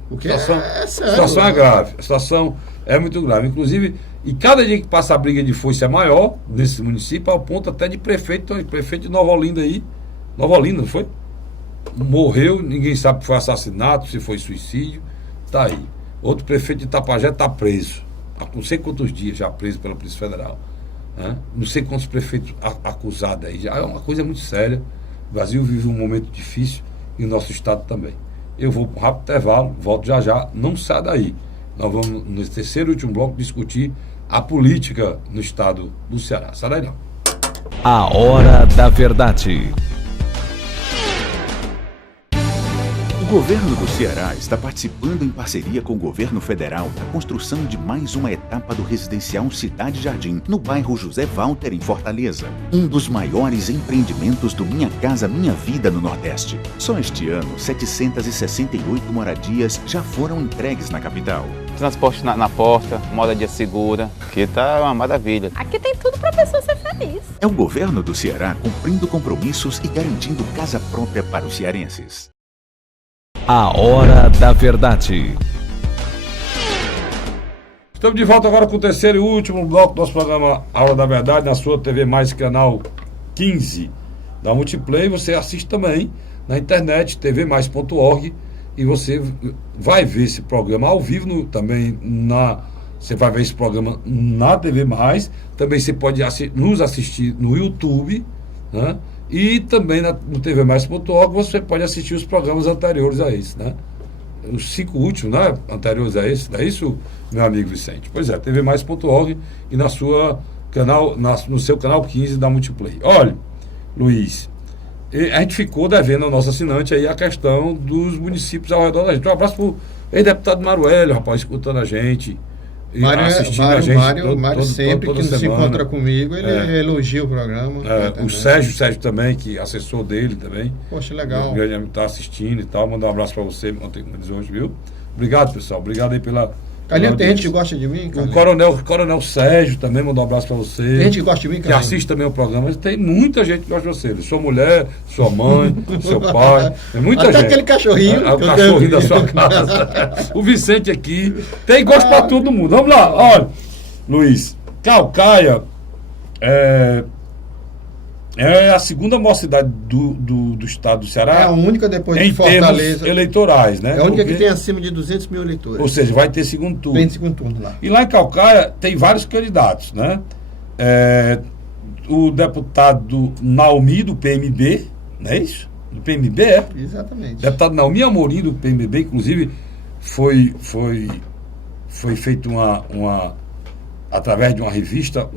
Porque A situação, é a sério. situação é grave. A situação é muito grave. Inclusive, e cada dia que passa a briga de foice é maior nesse município, ao ponto até de prefeito de Nova Olinda aí. Nova Olinda, não foi? Morreu, ninguém sabe se foi assassinato, se foi suicídio. Tá aí. Outro prefeito de Itapajé está preso. Há não sei quantos dias já preso pela Polícia Federal. Né? Não sei quantos prefeitos acusados aí. Já é uma coisa muito séria. O Brasil vive um momento difícil e o nosso Estado também. Eu vou para um rápido intervalo, volto já, não sai daí. Nós vamos, no terceiro e último bloco, discutir a política no Estado do Ceará. Sai daí não. A Hora da Verdade. O governo do Ceará está participando em parceria com o governo federal da construção de mais uma etapa do residencial Cidade Jardim, no bairro José Walter, em Fortaleza. Um dos maiores empreendimentos do Minha Casa Minha Vida no Nordeste. Só este ano, 768 moradias já foram entregues na capital. Transporte na porta, moradia segura, que tá uma maravilha. Aqui tem tudo pra pessoa ser feliz. É o governo do Ceará cumprindo compromissos e garantindo casa própria para os cearenses. A Hora da Verdade. Estamos de volta agora com o terceiro e último bloco do nosso programa A Hora da Verdade, na sua TV Mais canal 15 da Multiplay. Você assiste também na internet, tvmais.org, e você vai ver esse programa ao vivo você vai ver esse programa na TV Mais. Também você pode nos assistir no YouTube, né? E também no tvmais.org você pode assistir os programas anteriores a esse, né? Os 5 últimos, né? Anteriores a esse, não é isso, meu amigo Vicente? Pois é, tvmais.org e no seu canal 15 da Multiplay. Olha, Luiz, a gente ficou devendo ao nosso assinante aí a questão dos municípios ao redor da gente. Um abraço pro ex-deputado Maruélio, rapaz, escutando a gente. Mário sempre toda que se semana. encontra comigo, ele elogia o programa. O Sérgio também, que é assessor dele também. Poxa, legal. O grande amigo está assistindo e tal. Mandar um abraço para você ontem, hoje, viu? Obrigado, pessoal. Obrigado aí pela Carlinhos, tem gente que gosta de mim? O Coronel Sérgio também mandou um abraço pra você. Tem gente que gosta de mim, Que Carlinhos? assiste também o programa. Tem muita gente que gosta de você. Sua mulher, sua mãe, seu pai. Tem muita Até gente. aquele cachorrinho. O cachorrinho da sua casa. O Vicente aqui. Tem gosto pra todo mundo. Vamos lá. Olha, Luiz. Calcaia é a segunda maior cidade do estado do Ceará. É a única depois de em Fortaleza. termos eleitorais, né? É a única que Porque- tem acima de 200 mil eleitores. Ou seja, vai ter segundo turno. Vem de segundo turno lá. E lá em Calcaia tem vários candidatos, né? O deputado Naomi, do PMB, não é isso? Do PMB, é. Exatamente. Deputado Naomi Amorim, do PMB, inclusive, foi feito através de uma revista,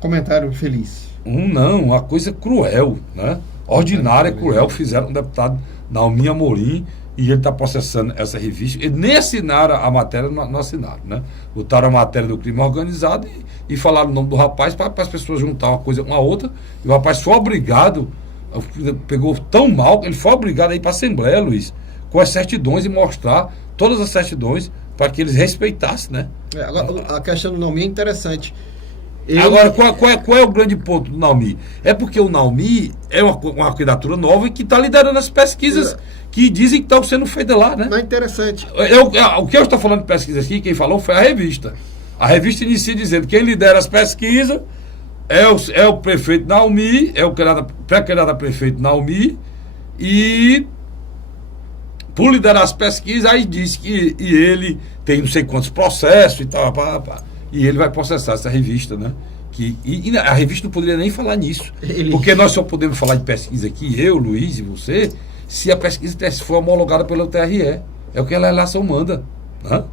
Comentário feliz. uma coisa cruel, né? Ordinária, cruel, fizeram com o deputado Naomi Amorim, e ele está processando essa revista. Eles nem assinaram a matéria, não assinaram, né? Botaram a matéria do crime organizado e falaram o nome do rapaz para as pessoas juntar uma coisa com a outra, e o rapaz foi obrigado, pegou tão mal, que ele foi obrigado a ir para a Assembleia, Luiz, com as certidões e mostrar todas as certidões para que eles respeitassem, né? Agora, a questão do Naomi é interessante. Agora, qual é o grande ponto do Naomi? É porque o Naomi é uma candidatura nova e que está liderando as pesquisas que dizem que estão sendo feitas lá, né? Não é interessante. O que eu estou falando de pesquisa aqui, quem falou foi a revista. A revista inicia dizendo que quem lidera as pesquisas é o prefeito Naomi, é o pré-candidato a prefeito Naomi, e por liderar as pesquisas, aí diz que ele tem não sei quantos processos e tal, e ele vai processar essa revista, né? E a revista não poderia nem falar nisso. Porque nós só podemos falar de pesquisa aqui, eu, Luiz e você, se a pesquisa for homologada pelo TRE. É o que a legislação manda. Né?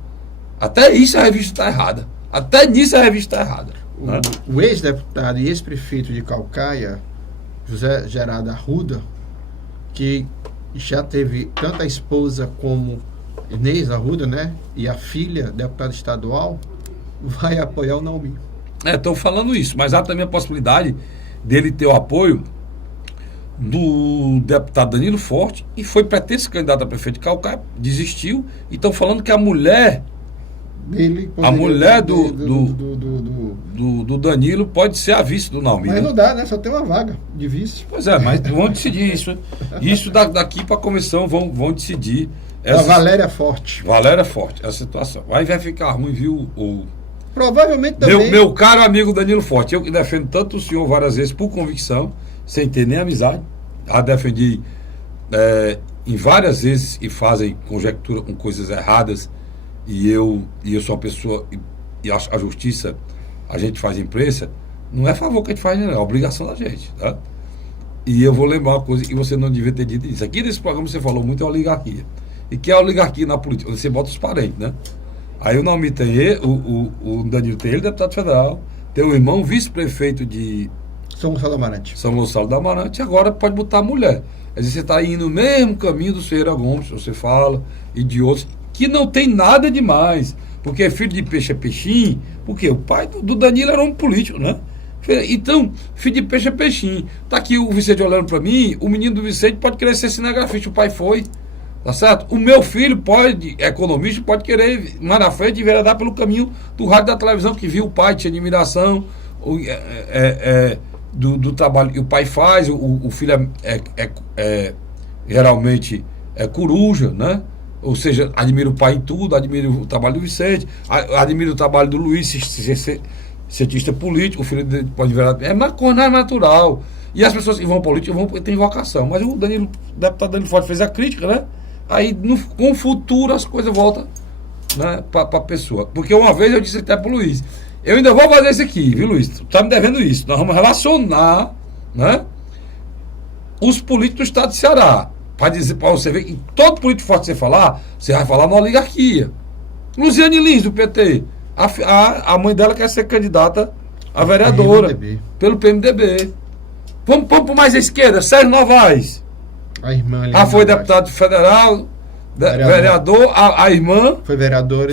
Até isso a revista está errada. Até nisso a revista está errada. Né? O ex-deputado e ex-prefeito de Calcaia, José Gerardo Arruda, que já teve tanto a esposa como Inês Arruda, né? E a filha, deputada estadual, vai apoiar o Naomi. Estão falando isso, mas há também a possibilidade dele ter o apoio do deputado Danilo Forte, e foi pretenso candidato a prefeito de Calcaia, desistiu, e estão falando que a mulher do Danilo pode ser a vice do Naomi. Mas não dá, né? Só tem uma vaga de vice. Pois é, mas vão decidir isso. Isso daqui para a comissão vão decidir. A Valéria Forte. Valéria Forte, essa situação. Aí vai ficar ruim, viu? Provavelmente também. Meu caro amigo Danilo Forte, eu que defendo tanto o senhor várias vezes por convicção, sem ter nem amizade. Já defendi em várias vezes e fazem conjectura com coisas erradas, e eu sou uma pessoa, e a justiça, a gente faz imprensa, não é favor que a gente faz, não, é obrigação da gente, tá? E eu vou lembrar uma coisa que você não devia ter dito isso. Aqui nesse programa você falou muito, é oligarquia. E que é a oligarquia na política? Você bota os parentes, né? Aí o Naomi tem ele, o Danilo tem ele, deputado federal, tem o irmão vice-prefeito de São Gonçalo do Amarante. São Gonçalo do Amarante, agora pode botar a mulher. Quer dizer, você está indo no mesmo caminho do Ferreira Gomes, você fala, e de outros, que não tem nada demais. Porque filho de peixe é peixinho, porque o pai do Danilo era um político, né? Então, filho de peixe é peixinho. Tá aqui o Vicente olhando para mim, o menino do Vicente pode querer ser cinegrafista, o pai foi. Tá certo? O meu filho economista, pode querer, mais na frente, enveredar pelo caminho do rádio da televisão, que viu o pai, tinha admiração do trabalho que o pai faz, o filho geralmente é coruja, né? Ou seja, admira o pai em tudo, admira o trabalho do Vicente, admira o trabalho do Luiz, cientista político, o filho dele pode enveredar. Mas não é natural. E as pessoas que vão política vão porque tem vocação. Mas o deputado Danilo Forte fez a crítica, né? Aí, com o futuro, as coisas voltam, né, para a pessoa. Porque uma vez eu disse até para o Luiz, eu ainda vou fazer isso aqui, viu, Luiz? Tu tá me devendo isso. Nós vamos relacionar, né, os políticos do estado de Ceará. Para você ver que todo político forte que você falar, você vai falar na oligarquia. Luziane Lins, do PT. A mãe dela quer ser candidata a vereadora pelo PMDB. Vamos para mais à esquerda, Sérgio Novaes. A irmã foi deputado federal, vereador, a irmã foi vereadora,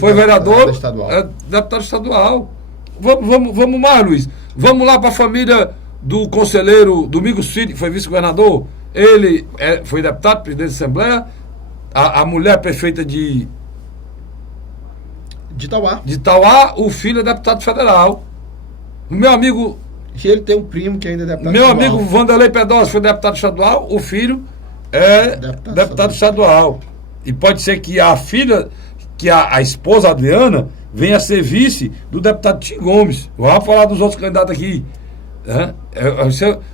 estadual. Deputado estadual. Vamos mais, Luiz. Vamos lá para a família do conselheiro Domingos Filho, que foi vice-governador. Ele foi deputado, presidente da Assembleia. A mulher prefeita de De Tauá. De Tauá, o filho é deputado federal. O meu amigo... E ele tem um primo que ainda é deputado Meu estadual. amigo Vanderlei Pedrosa foi deputado estadual, o filho é deputado estadual. E pode ser que a filha, que a esposa Adriana, venha a ser vice do deputado Tim Gomes. Vamos falar dos outros candidatos aqui.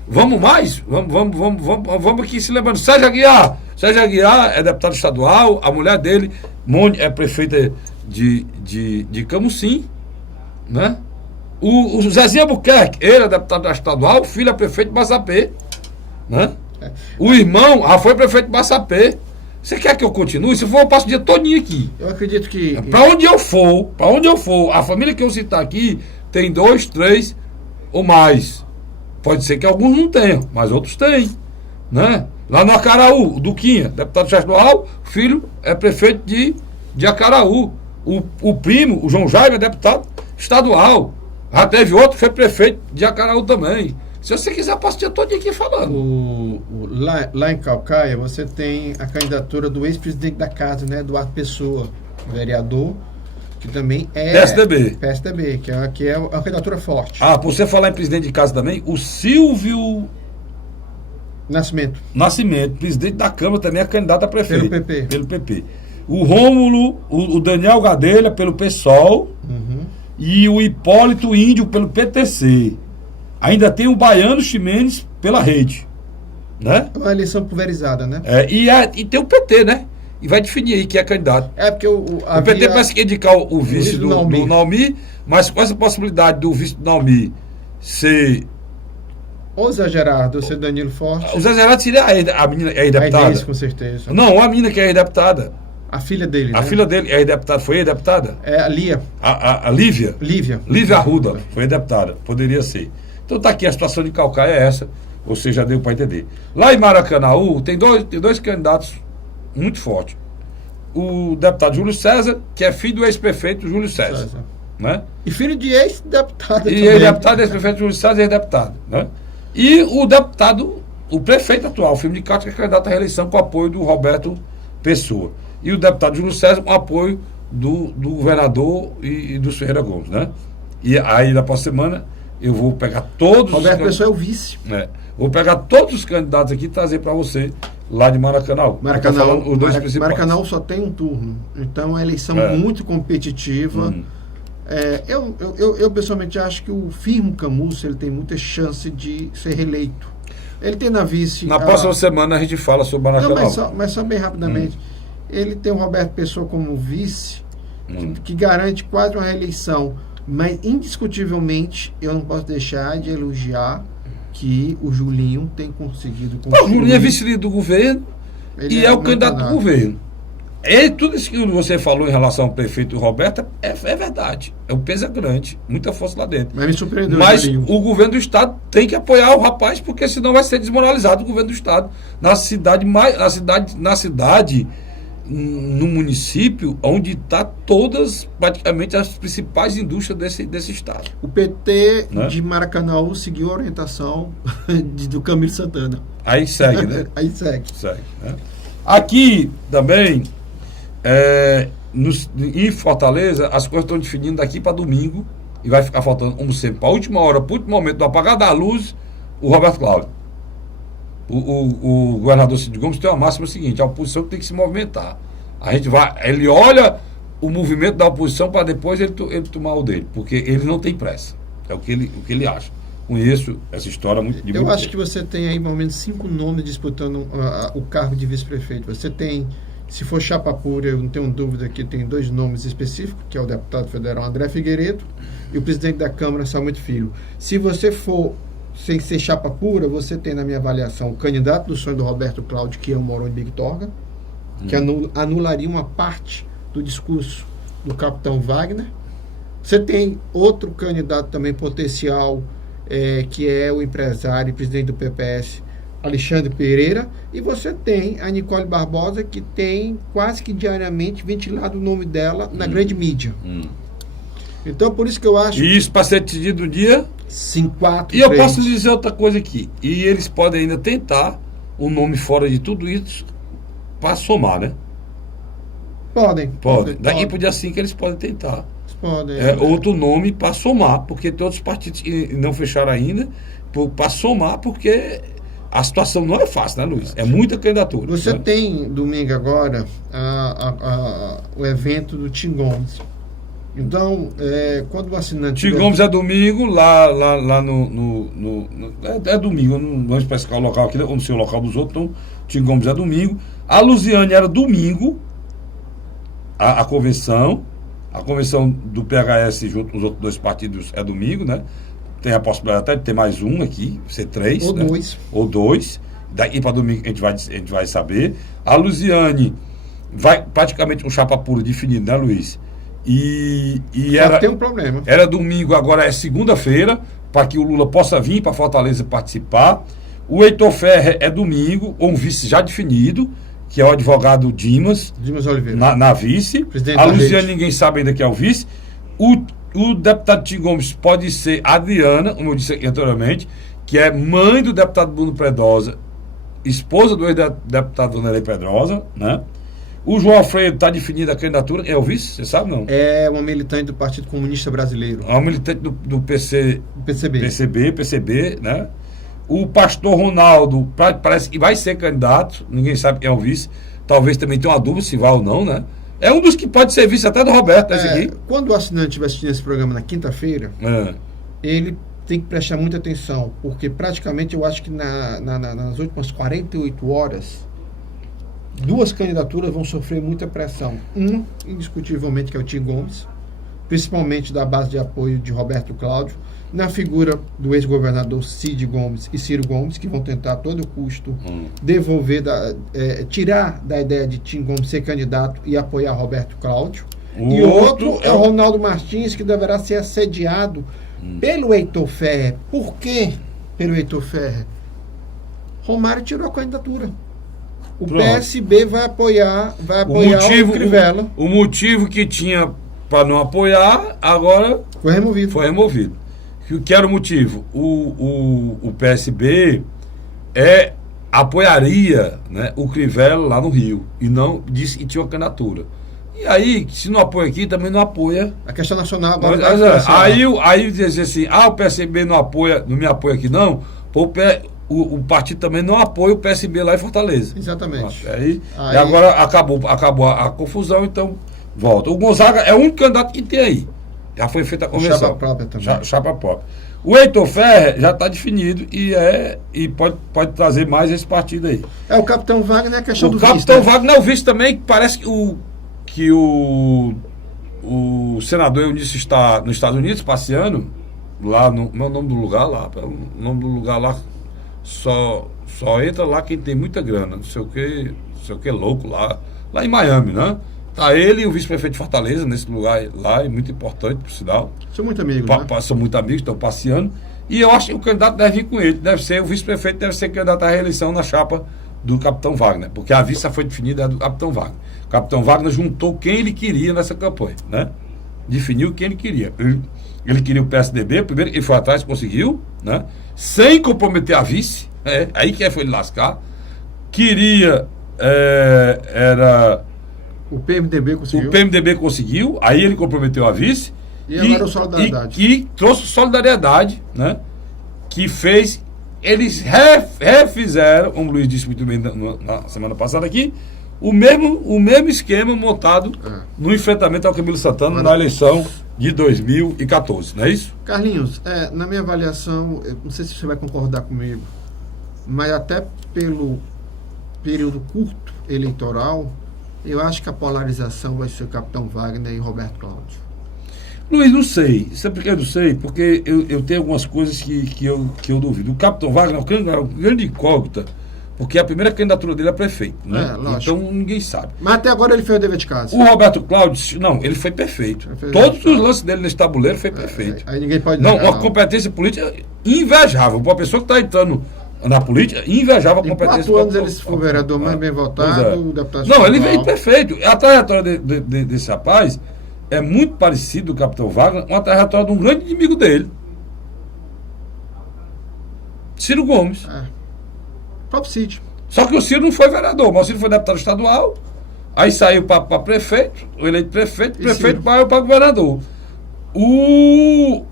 Vamos mais? Vamos aqui se lembrando. Sérgio Aguiar. Sérgio Aguiar é deputado estadual, a mulher dele, Mônica, é prefeita de Camusim, né? O Zezinho Albuquerque, ele é deputado estadual, o filho é prefeito de Massapê, né? O irmão foi prefeito de Massapê. Você quer que eu continue? Se for, eu passo o dia todinho aqui. Eu acredito que... Para onde eu for, a família que eu citar aqui tem 2, 3 ou mais. Pode ser que alguns não tenham, mas outros têm, né? Lá no Acaraú, o Duquinha, deputado estadual, filho é prefeito de Acaraú. O primo, o João Jaime, é deputado estadual. Já teve outro que foi prefeito de Acaraú também. Se você quiser, passo o dia todo aqui falando. Lá em Calcaia, você tem a candidatura do ex-presidente da casa, né, Eduardo Pessoa, vereador, que também é... PSDB, que é uma candidatura forte. Por você falar em presidente de casa também, o Silvio... Nascimento, presidente da Câmara, também é candidato a prefeito. Pelo PP. O Rômulo, o Daniel Gadelha, pelo PSOL, e o Hipólito Índio, pelo PTC. Ainda tem o Baiano Ximenes, pela Rede, né? É uma eleição pulverizada, né? E tem o PT, né? E vai definir aí quem é candidato. Porque o PT parece que indicar o vice do Naumi, mas com essa possibilidade do vice do Naumi ser... Ou Zé Gerardo, ou ser Danilo Forte. O Zé Gerardo seria a menina, é deputada? A Inês, com certeza. Não, a menina que é deputada. A filha dele, A filha dele é deputada, foi deputada? É a Lia. A Lívia? Lívia Arruda, foi deputada, poderia ser. Então tá aqui, a situação de Calcaia é essa, você já deu para entender. Lá em Maracanaú, tem dois candidatos muito fortes. O deputado Júlio César, que é filho do ex-prefeito Júlio César. Né? E filho de ex-deputado também. E ex-deputado, ex-prefeito Júlio César e ex-deputado. Né? E o deputado, o prefeito atual, o filho de Cátia, que é candidato à reeleição com apoio do Roberto Pessoa. E o deputado Júlio César com apoio do governador e do Ferreira Gomes. Né? E aí, na próxima semana, eu vou pegar todos Roberto Pessoa é o vice. Vou pegar todos os candidatos aqui e trazer para você lá de Maracanã. Maracanã só tem um turno. Então, é uma eleição muito competitiva. Eu pessoalmente acho que o Firmo Camusso ele tem muita chance de ser reeleito. Ele tem na vice... Na próxima semana a gente fala sobre Maracanã. Mas só bem rapidamente. Ele tem o Roberto Pessoa como vice, que garante quase uma reeleição. Mas, indiscutivelmente, eu não posso deixar de elogiar que o Julinho tem conseguido... O Julinho é vice-líder do governo e é o candidato do governo. Tudo isso que você falou em relação ao prefeito Roberto é verdade. O peso é grande, muita força lá dentro. Mas me surpreendeu. Mas o governo do estado tem que apoiar o rapaz, porque senão vai ser desmoralizado o governo do estado. No município onde está todas, praticamente, as principais indústrias desse estado. O PT de Maracanã seguiu a orientação do Camilo Santana. Aí segue, né? Aí segue. Né? Aqui também, em Fortaleza, as coisas estão definindo daqui para domingo e vai ficar faltando, como sempre, para a última hora, para o último momento do apagar da luz, o Roberto Cláudio. O governador Cid Gomes tem uma máxima seguinte: a oposição tem que se movimentar. Ele olha o movimento da oposição para depois ele tomar o dele, porque ele não tem pressa. É o que ele acha. Conheço essa história muito de Eu acho que você tem aí, mais ou menos, 5 nomes disputando o cargo de vice-prefeito. Você tem, se for chapa pura, eu não tenho dúvida que tem 2 nomes específicos, que é o deputado federal André Figueiredo e o presidente da Câmara, Samuel Filho. Se você for sem ser chapa pura, você tem, na minha avaliação, o candidato do sonho do Roberto Cláudio, que é o Moron de Victorga, que anularia uma parte do discurso do capitão Wagner. Você tem outro candidato também potencial, que é o empresário e presidente do PPS, Alexandre Pereira, e você tem a Nicole Barbosa, que tem quase que diariamente ventilado o nome dela na grande mídia. Então, por isso que eu acho... E isso para ser decidido no dia... 5-4. E eu posso dizer outra coisa aqui. E eles podem ainda tentar um nome fora de tudo isso para somar, né? Pode. Daqui pro dia 5 eles podem tentar. Podem. Outro nome para somar, porque tem outros partidos que não fecharam ainda, para somar, porque a situação não é fácil, né, Luiz? É muita candidatura. Você né? tem domingo agora o evento do Tim Gomes. Então, quando o assinante... Tim Gomes é domingo, lá é domingo, não vamos especificar o local aqui, ou no seu local dos outros, então Tim Gomes é domingo. A Lusiane era domingo, a convenção do PHS junto com os outros dois partidos é domingo, né? Tem a possibilidade até de ter mais um aqui, ser 3. Ou né? 2. Ou 2. Daqui para domingo a gente vai saber. A Lusiane vai praticamente um chapa puro definido, né, Luiz? Só tem um problema. Era domingo, agora é segunda-feira, para que o Lula possa vir para Fortaleza participar. O Heitor Ferrer é domingo, ou um vice já definido, que é o advogado Dimas Oliveira. Na vice. Presidente A da Luziane rede. ninguém sabe ainda que é o vice. O deputado Tim Gomes pode ser Adriana, como eu disse aqui anteriormente, que é mãe do deputado Bruno Pedrosa, esposa do ex-deputado Vanderlei Pedrosa, né? O João Alfredo está definida a candidatura, é o vice, você sabe não? É uma militante do Partido Comunista Brasileiro. É uma militante do PCB. PCB, né? O pastor Ronaldo parece que vai ser candidato, ninguém sabe quem é o vice. Talvez também tenha uma dúvida se vai ou não, né? É um dos que pode ser vice até do Roberto, esse aqui. Quando o assinante vai assistir esse programa na quinta-feira, ele tem que prestar muita atenção, porque praticamente eu acho que nas últimas 48 horas, 2 candidaturas vão sofrer muita pressão. Indiscutivelmente, que é o Tim Gomes, principalmente da base de apoio de Roberto Cláudio, na figura do ex-governador Cid Gomes e Ciro Gomes, que vão tentar a todo custo devolver, tirar da ideia de Tim Gomes ser candidato e apoiar Roberto Cláudio. E outro é o Ronaldo Martins, que deverá ser assediado pelo Heitor Ferrer. Por quê pelo Heitor Ferrer? Romário tirou a candidatura. O PSB vai apoiar o Crivella. O motivo que tinha para não apoiar, agora foi removido. Que era o motivo? O PSB apoiaria, né, o Crivella lá no Rio, e não disse que tinha uma candidatura. E aí, se não apoia aqui, também não apoia. A questão nacional. Aí dizer assim, o PSB não me apoia aqui não, o partido também não apoia o PSB lá em Fortaleza. Exatamente. Aí agora acabou a confusão, então volta. O Gonzaga é o único candidato que tem aí. Já foi feita a convenção. Chapa própria também. Chapa própria. O Heitor Ferrer já está definido e pode trazer mais esse partido aí. O Capitão Wagner é a questão do vice. O Capitão Wagner é o vice também, que parece que o senador Eunício está nos Estados Unidos passeando, lá no nome do lugar lá. O nome do lugar lá só entra lá quem tem muita grana, não sei o que louco lá em Miami, né? Tá ele e o vice-prefeito de Fortaleza nesse lugar lá, é muito importante, por sinal. São muito amigos, né? São muito amigos, estão passeando. E eu acho que o candidato deve vir com ele. O vice-prefeito deve ser candidato à reeleição na chapa do Capitão Wagner, porque a vista foi definida do Capitão Wagner. O Capitão Wagner juntou quem ele queria nessa campanha, né? Definiu quem ele queria. Ele queria o PSDB, primeiro ele foi atrás, conseguiu, né? Sem comprometer a vice, aí que foi ele lascar. Queria, o PMDB conseguiu. O PMDB conseguiu, aí ele comprometeu a vice. E agora o Solidariedade. E trouxe Solidariedade, né? Que fez. Eles refizeram, como o Luiz disse muito bem na semana passada aqui, o mesmo esquema montado no enfrentamento ao Camilo Santana na eleição de 2014, não é isso? Carlinhos, na minha avaliação, eu não sei se você vai concordar comigo, mas até pelo período curto eleitoral, eu acho que a polarização vai ser o Capitão Wagner e Roberto Cláudio. Luiz, não sei. Sabe por que eu não sei? Porque eu tenho algumas coisas que eu duvido. O Capitão Wagner é uma grande incógnita, porque a primeira candidatura dele é prefeito, né? Então ninguém sabe. Mas até agora ele fez o dever de casa. O Roberto Cláudio, não, ele foi perfeito. Todos os lances dele nesse tabuleiro foi perfeito. Aí ninguém pode negar, uma competência política invejável. Uma pessoa que está entrando na política, invejava a competência. Em 4 anos ele foi o vereador mais bem votado, o deputado estadual. Não, ele veio perfeito. A trajetória desse rapaz é muito parecido, o Capitão Wagner, com a trajetória de um grande inimigo dele, Ciro Gomes. O próprio Cid. Só que o Ciro não foi vereador, mas o Ciro foi deputado estadual, Aí saiu para prefeito, o eleito prefeito, E prefeito Ciro? para governador. O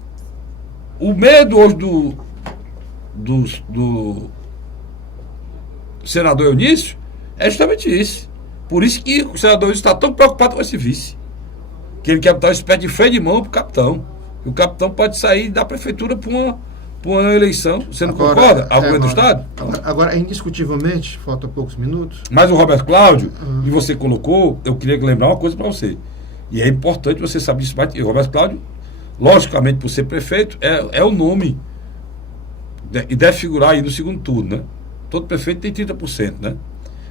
medo hoje do senador Eunício é justamente isso. Por isso que o senador Eunício está tão preocupado com esse vice. Que ele quer botar uma espécie de freio de mão para o capitão. E o capitão pode sair da prefeitura para uma eleição. Você não concorda? Ao governo do Estado? Agora, indiscutivelmente, falta poucos minutos. Mas o Roberto Cláudio, e você colocou, eu queria lembrar uma coisa para você. E é importante você saber isso. O Roberto Cláudio, logicamente, por ser prefeito, é o nome. E deve figurar aí no segundo turno, né? Todo prefeito tem 30%, né?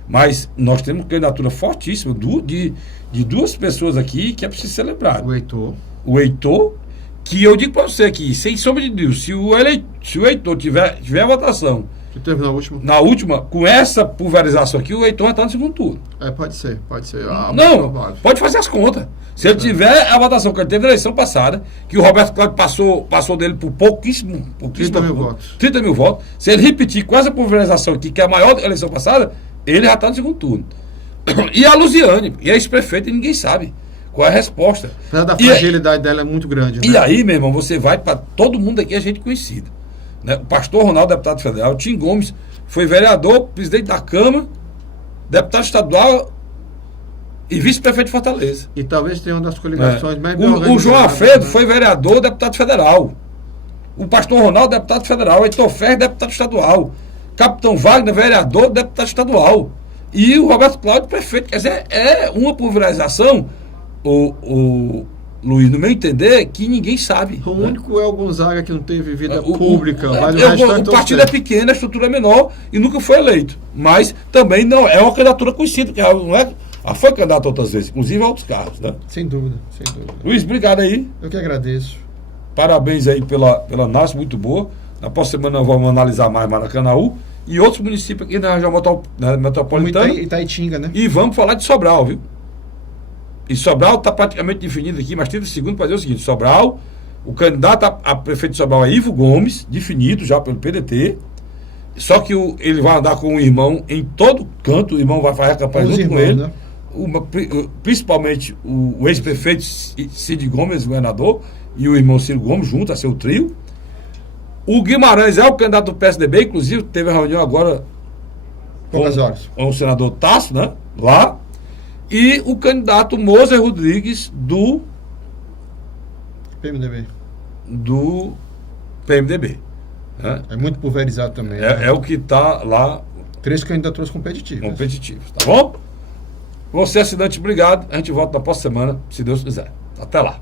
Mas nós temos candidatura fortíssima de duas pessoas aqui que é preciso ser lembrado. O Heitor, que eu digo para você aqui, sem sombra de Deus, se o Heitor tiver a votação Que teve na última, com essa pulverização aqui, o Heitor vai estar no segundo turno. Pode ser. Não, pode fazer as contas. Se ele tiver a votação que ele teve na eleição passada, que o Roberto Cláudio passou dele por pouquíssimo 30 mil votos. 30 mil votos. Se ele repetir com essa pulverização aqui, que é a maior da eleição passada, ele já está no segundo turno. E a Luziane, e a ex-prefeita, e ninguém sabe qual é a resposta. Apesar da fragilidade dela é muito grande, né? E aí, meu irmão, você vai para todo mundo aqui, a gente conhecido. Né? O pastor Ronaldo, deputado federal, o Tim Gomes foi vereador, presidente da Câmara, deputado estadual e vice-prefeito de Fortaleza. E talvez tenha uma das coligações mais bem O organizadas, João Alfredo né? foi vereador, deputado federal. O pastor Ronaldo, deputado federal. Heitor Ferre, deputado estadual. Capitão Wagner, vereador, deputado estadual. E o Roberto Cláudio, prefeito. Quer dizer, é uma pulverização, o Luiz, no meu entender, que ninguém sabe. O né? único é o Gonzaga que não teve vida pública. Mas O partido é pequeno, a estrutura é menor e nunca foi eleito. Mas também não é uma candidatura conhecida, porque não é. Foi candidato outras vezes, inclusive a outros cargos. Né? Sem dúvida, sem dúvida. Luiz, obrigado aí. Eu que agradeço. Parabéns aí pela análise, muito boa. Na próxima semana nós vamos analisar mais Maracanaú e outros municípios aqui na região metropolitana. Como Itaitinga, né? E vamos falar de Sobral, viu? E Sobral está praticamente definido aqui, mas 30 segundos para dizer o seguinte: Sobral, o candidato a prefeito de Sobral é Ivo Gomes, definido já pelo PDT. Só que ele vai andar com o irmão em todo canto, o irmão vai fazer a campanha junto com ele. Né? Principalmente o ex-prefeito Cid Gomes, governador, e o irmão Ciro Gomes, junto a seu trio. O Guimarães é o candidato do PSDB, inclusive teve a reunião agora Poucas horas. com o senador Tasso, né? Lá. E o candidato Moser Rodrigues do PMDB. Né? É muito pulverizado também. É o que está lá. 3 candidaturas competitivas. Tá bom? Você, assinante, obrigado. A gente volta na próxima semana, se Deus quiser. Até lá.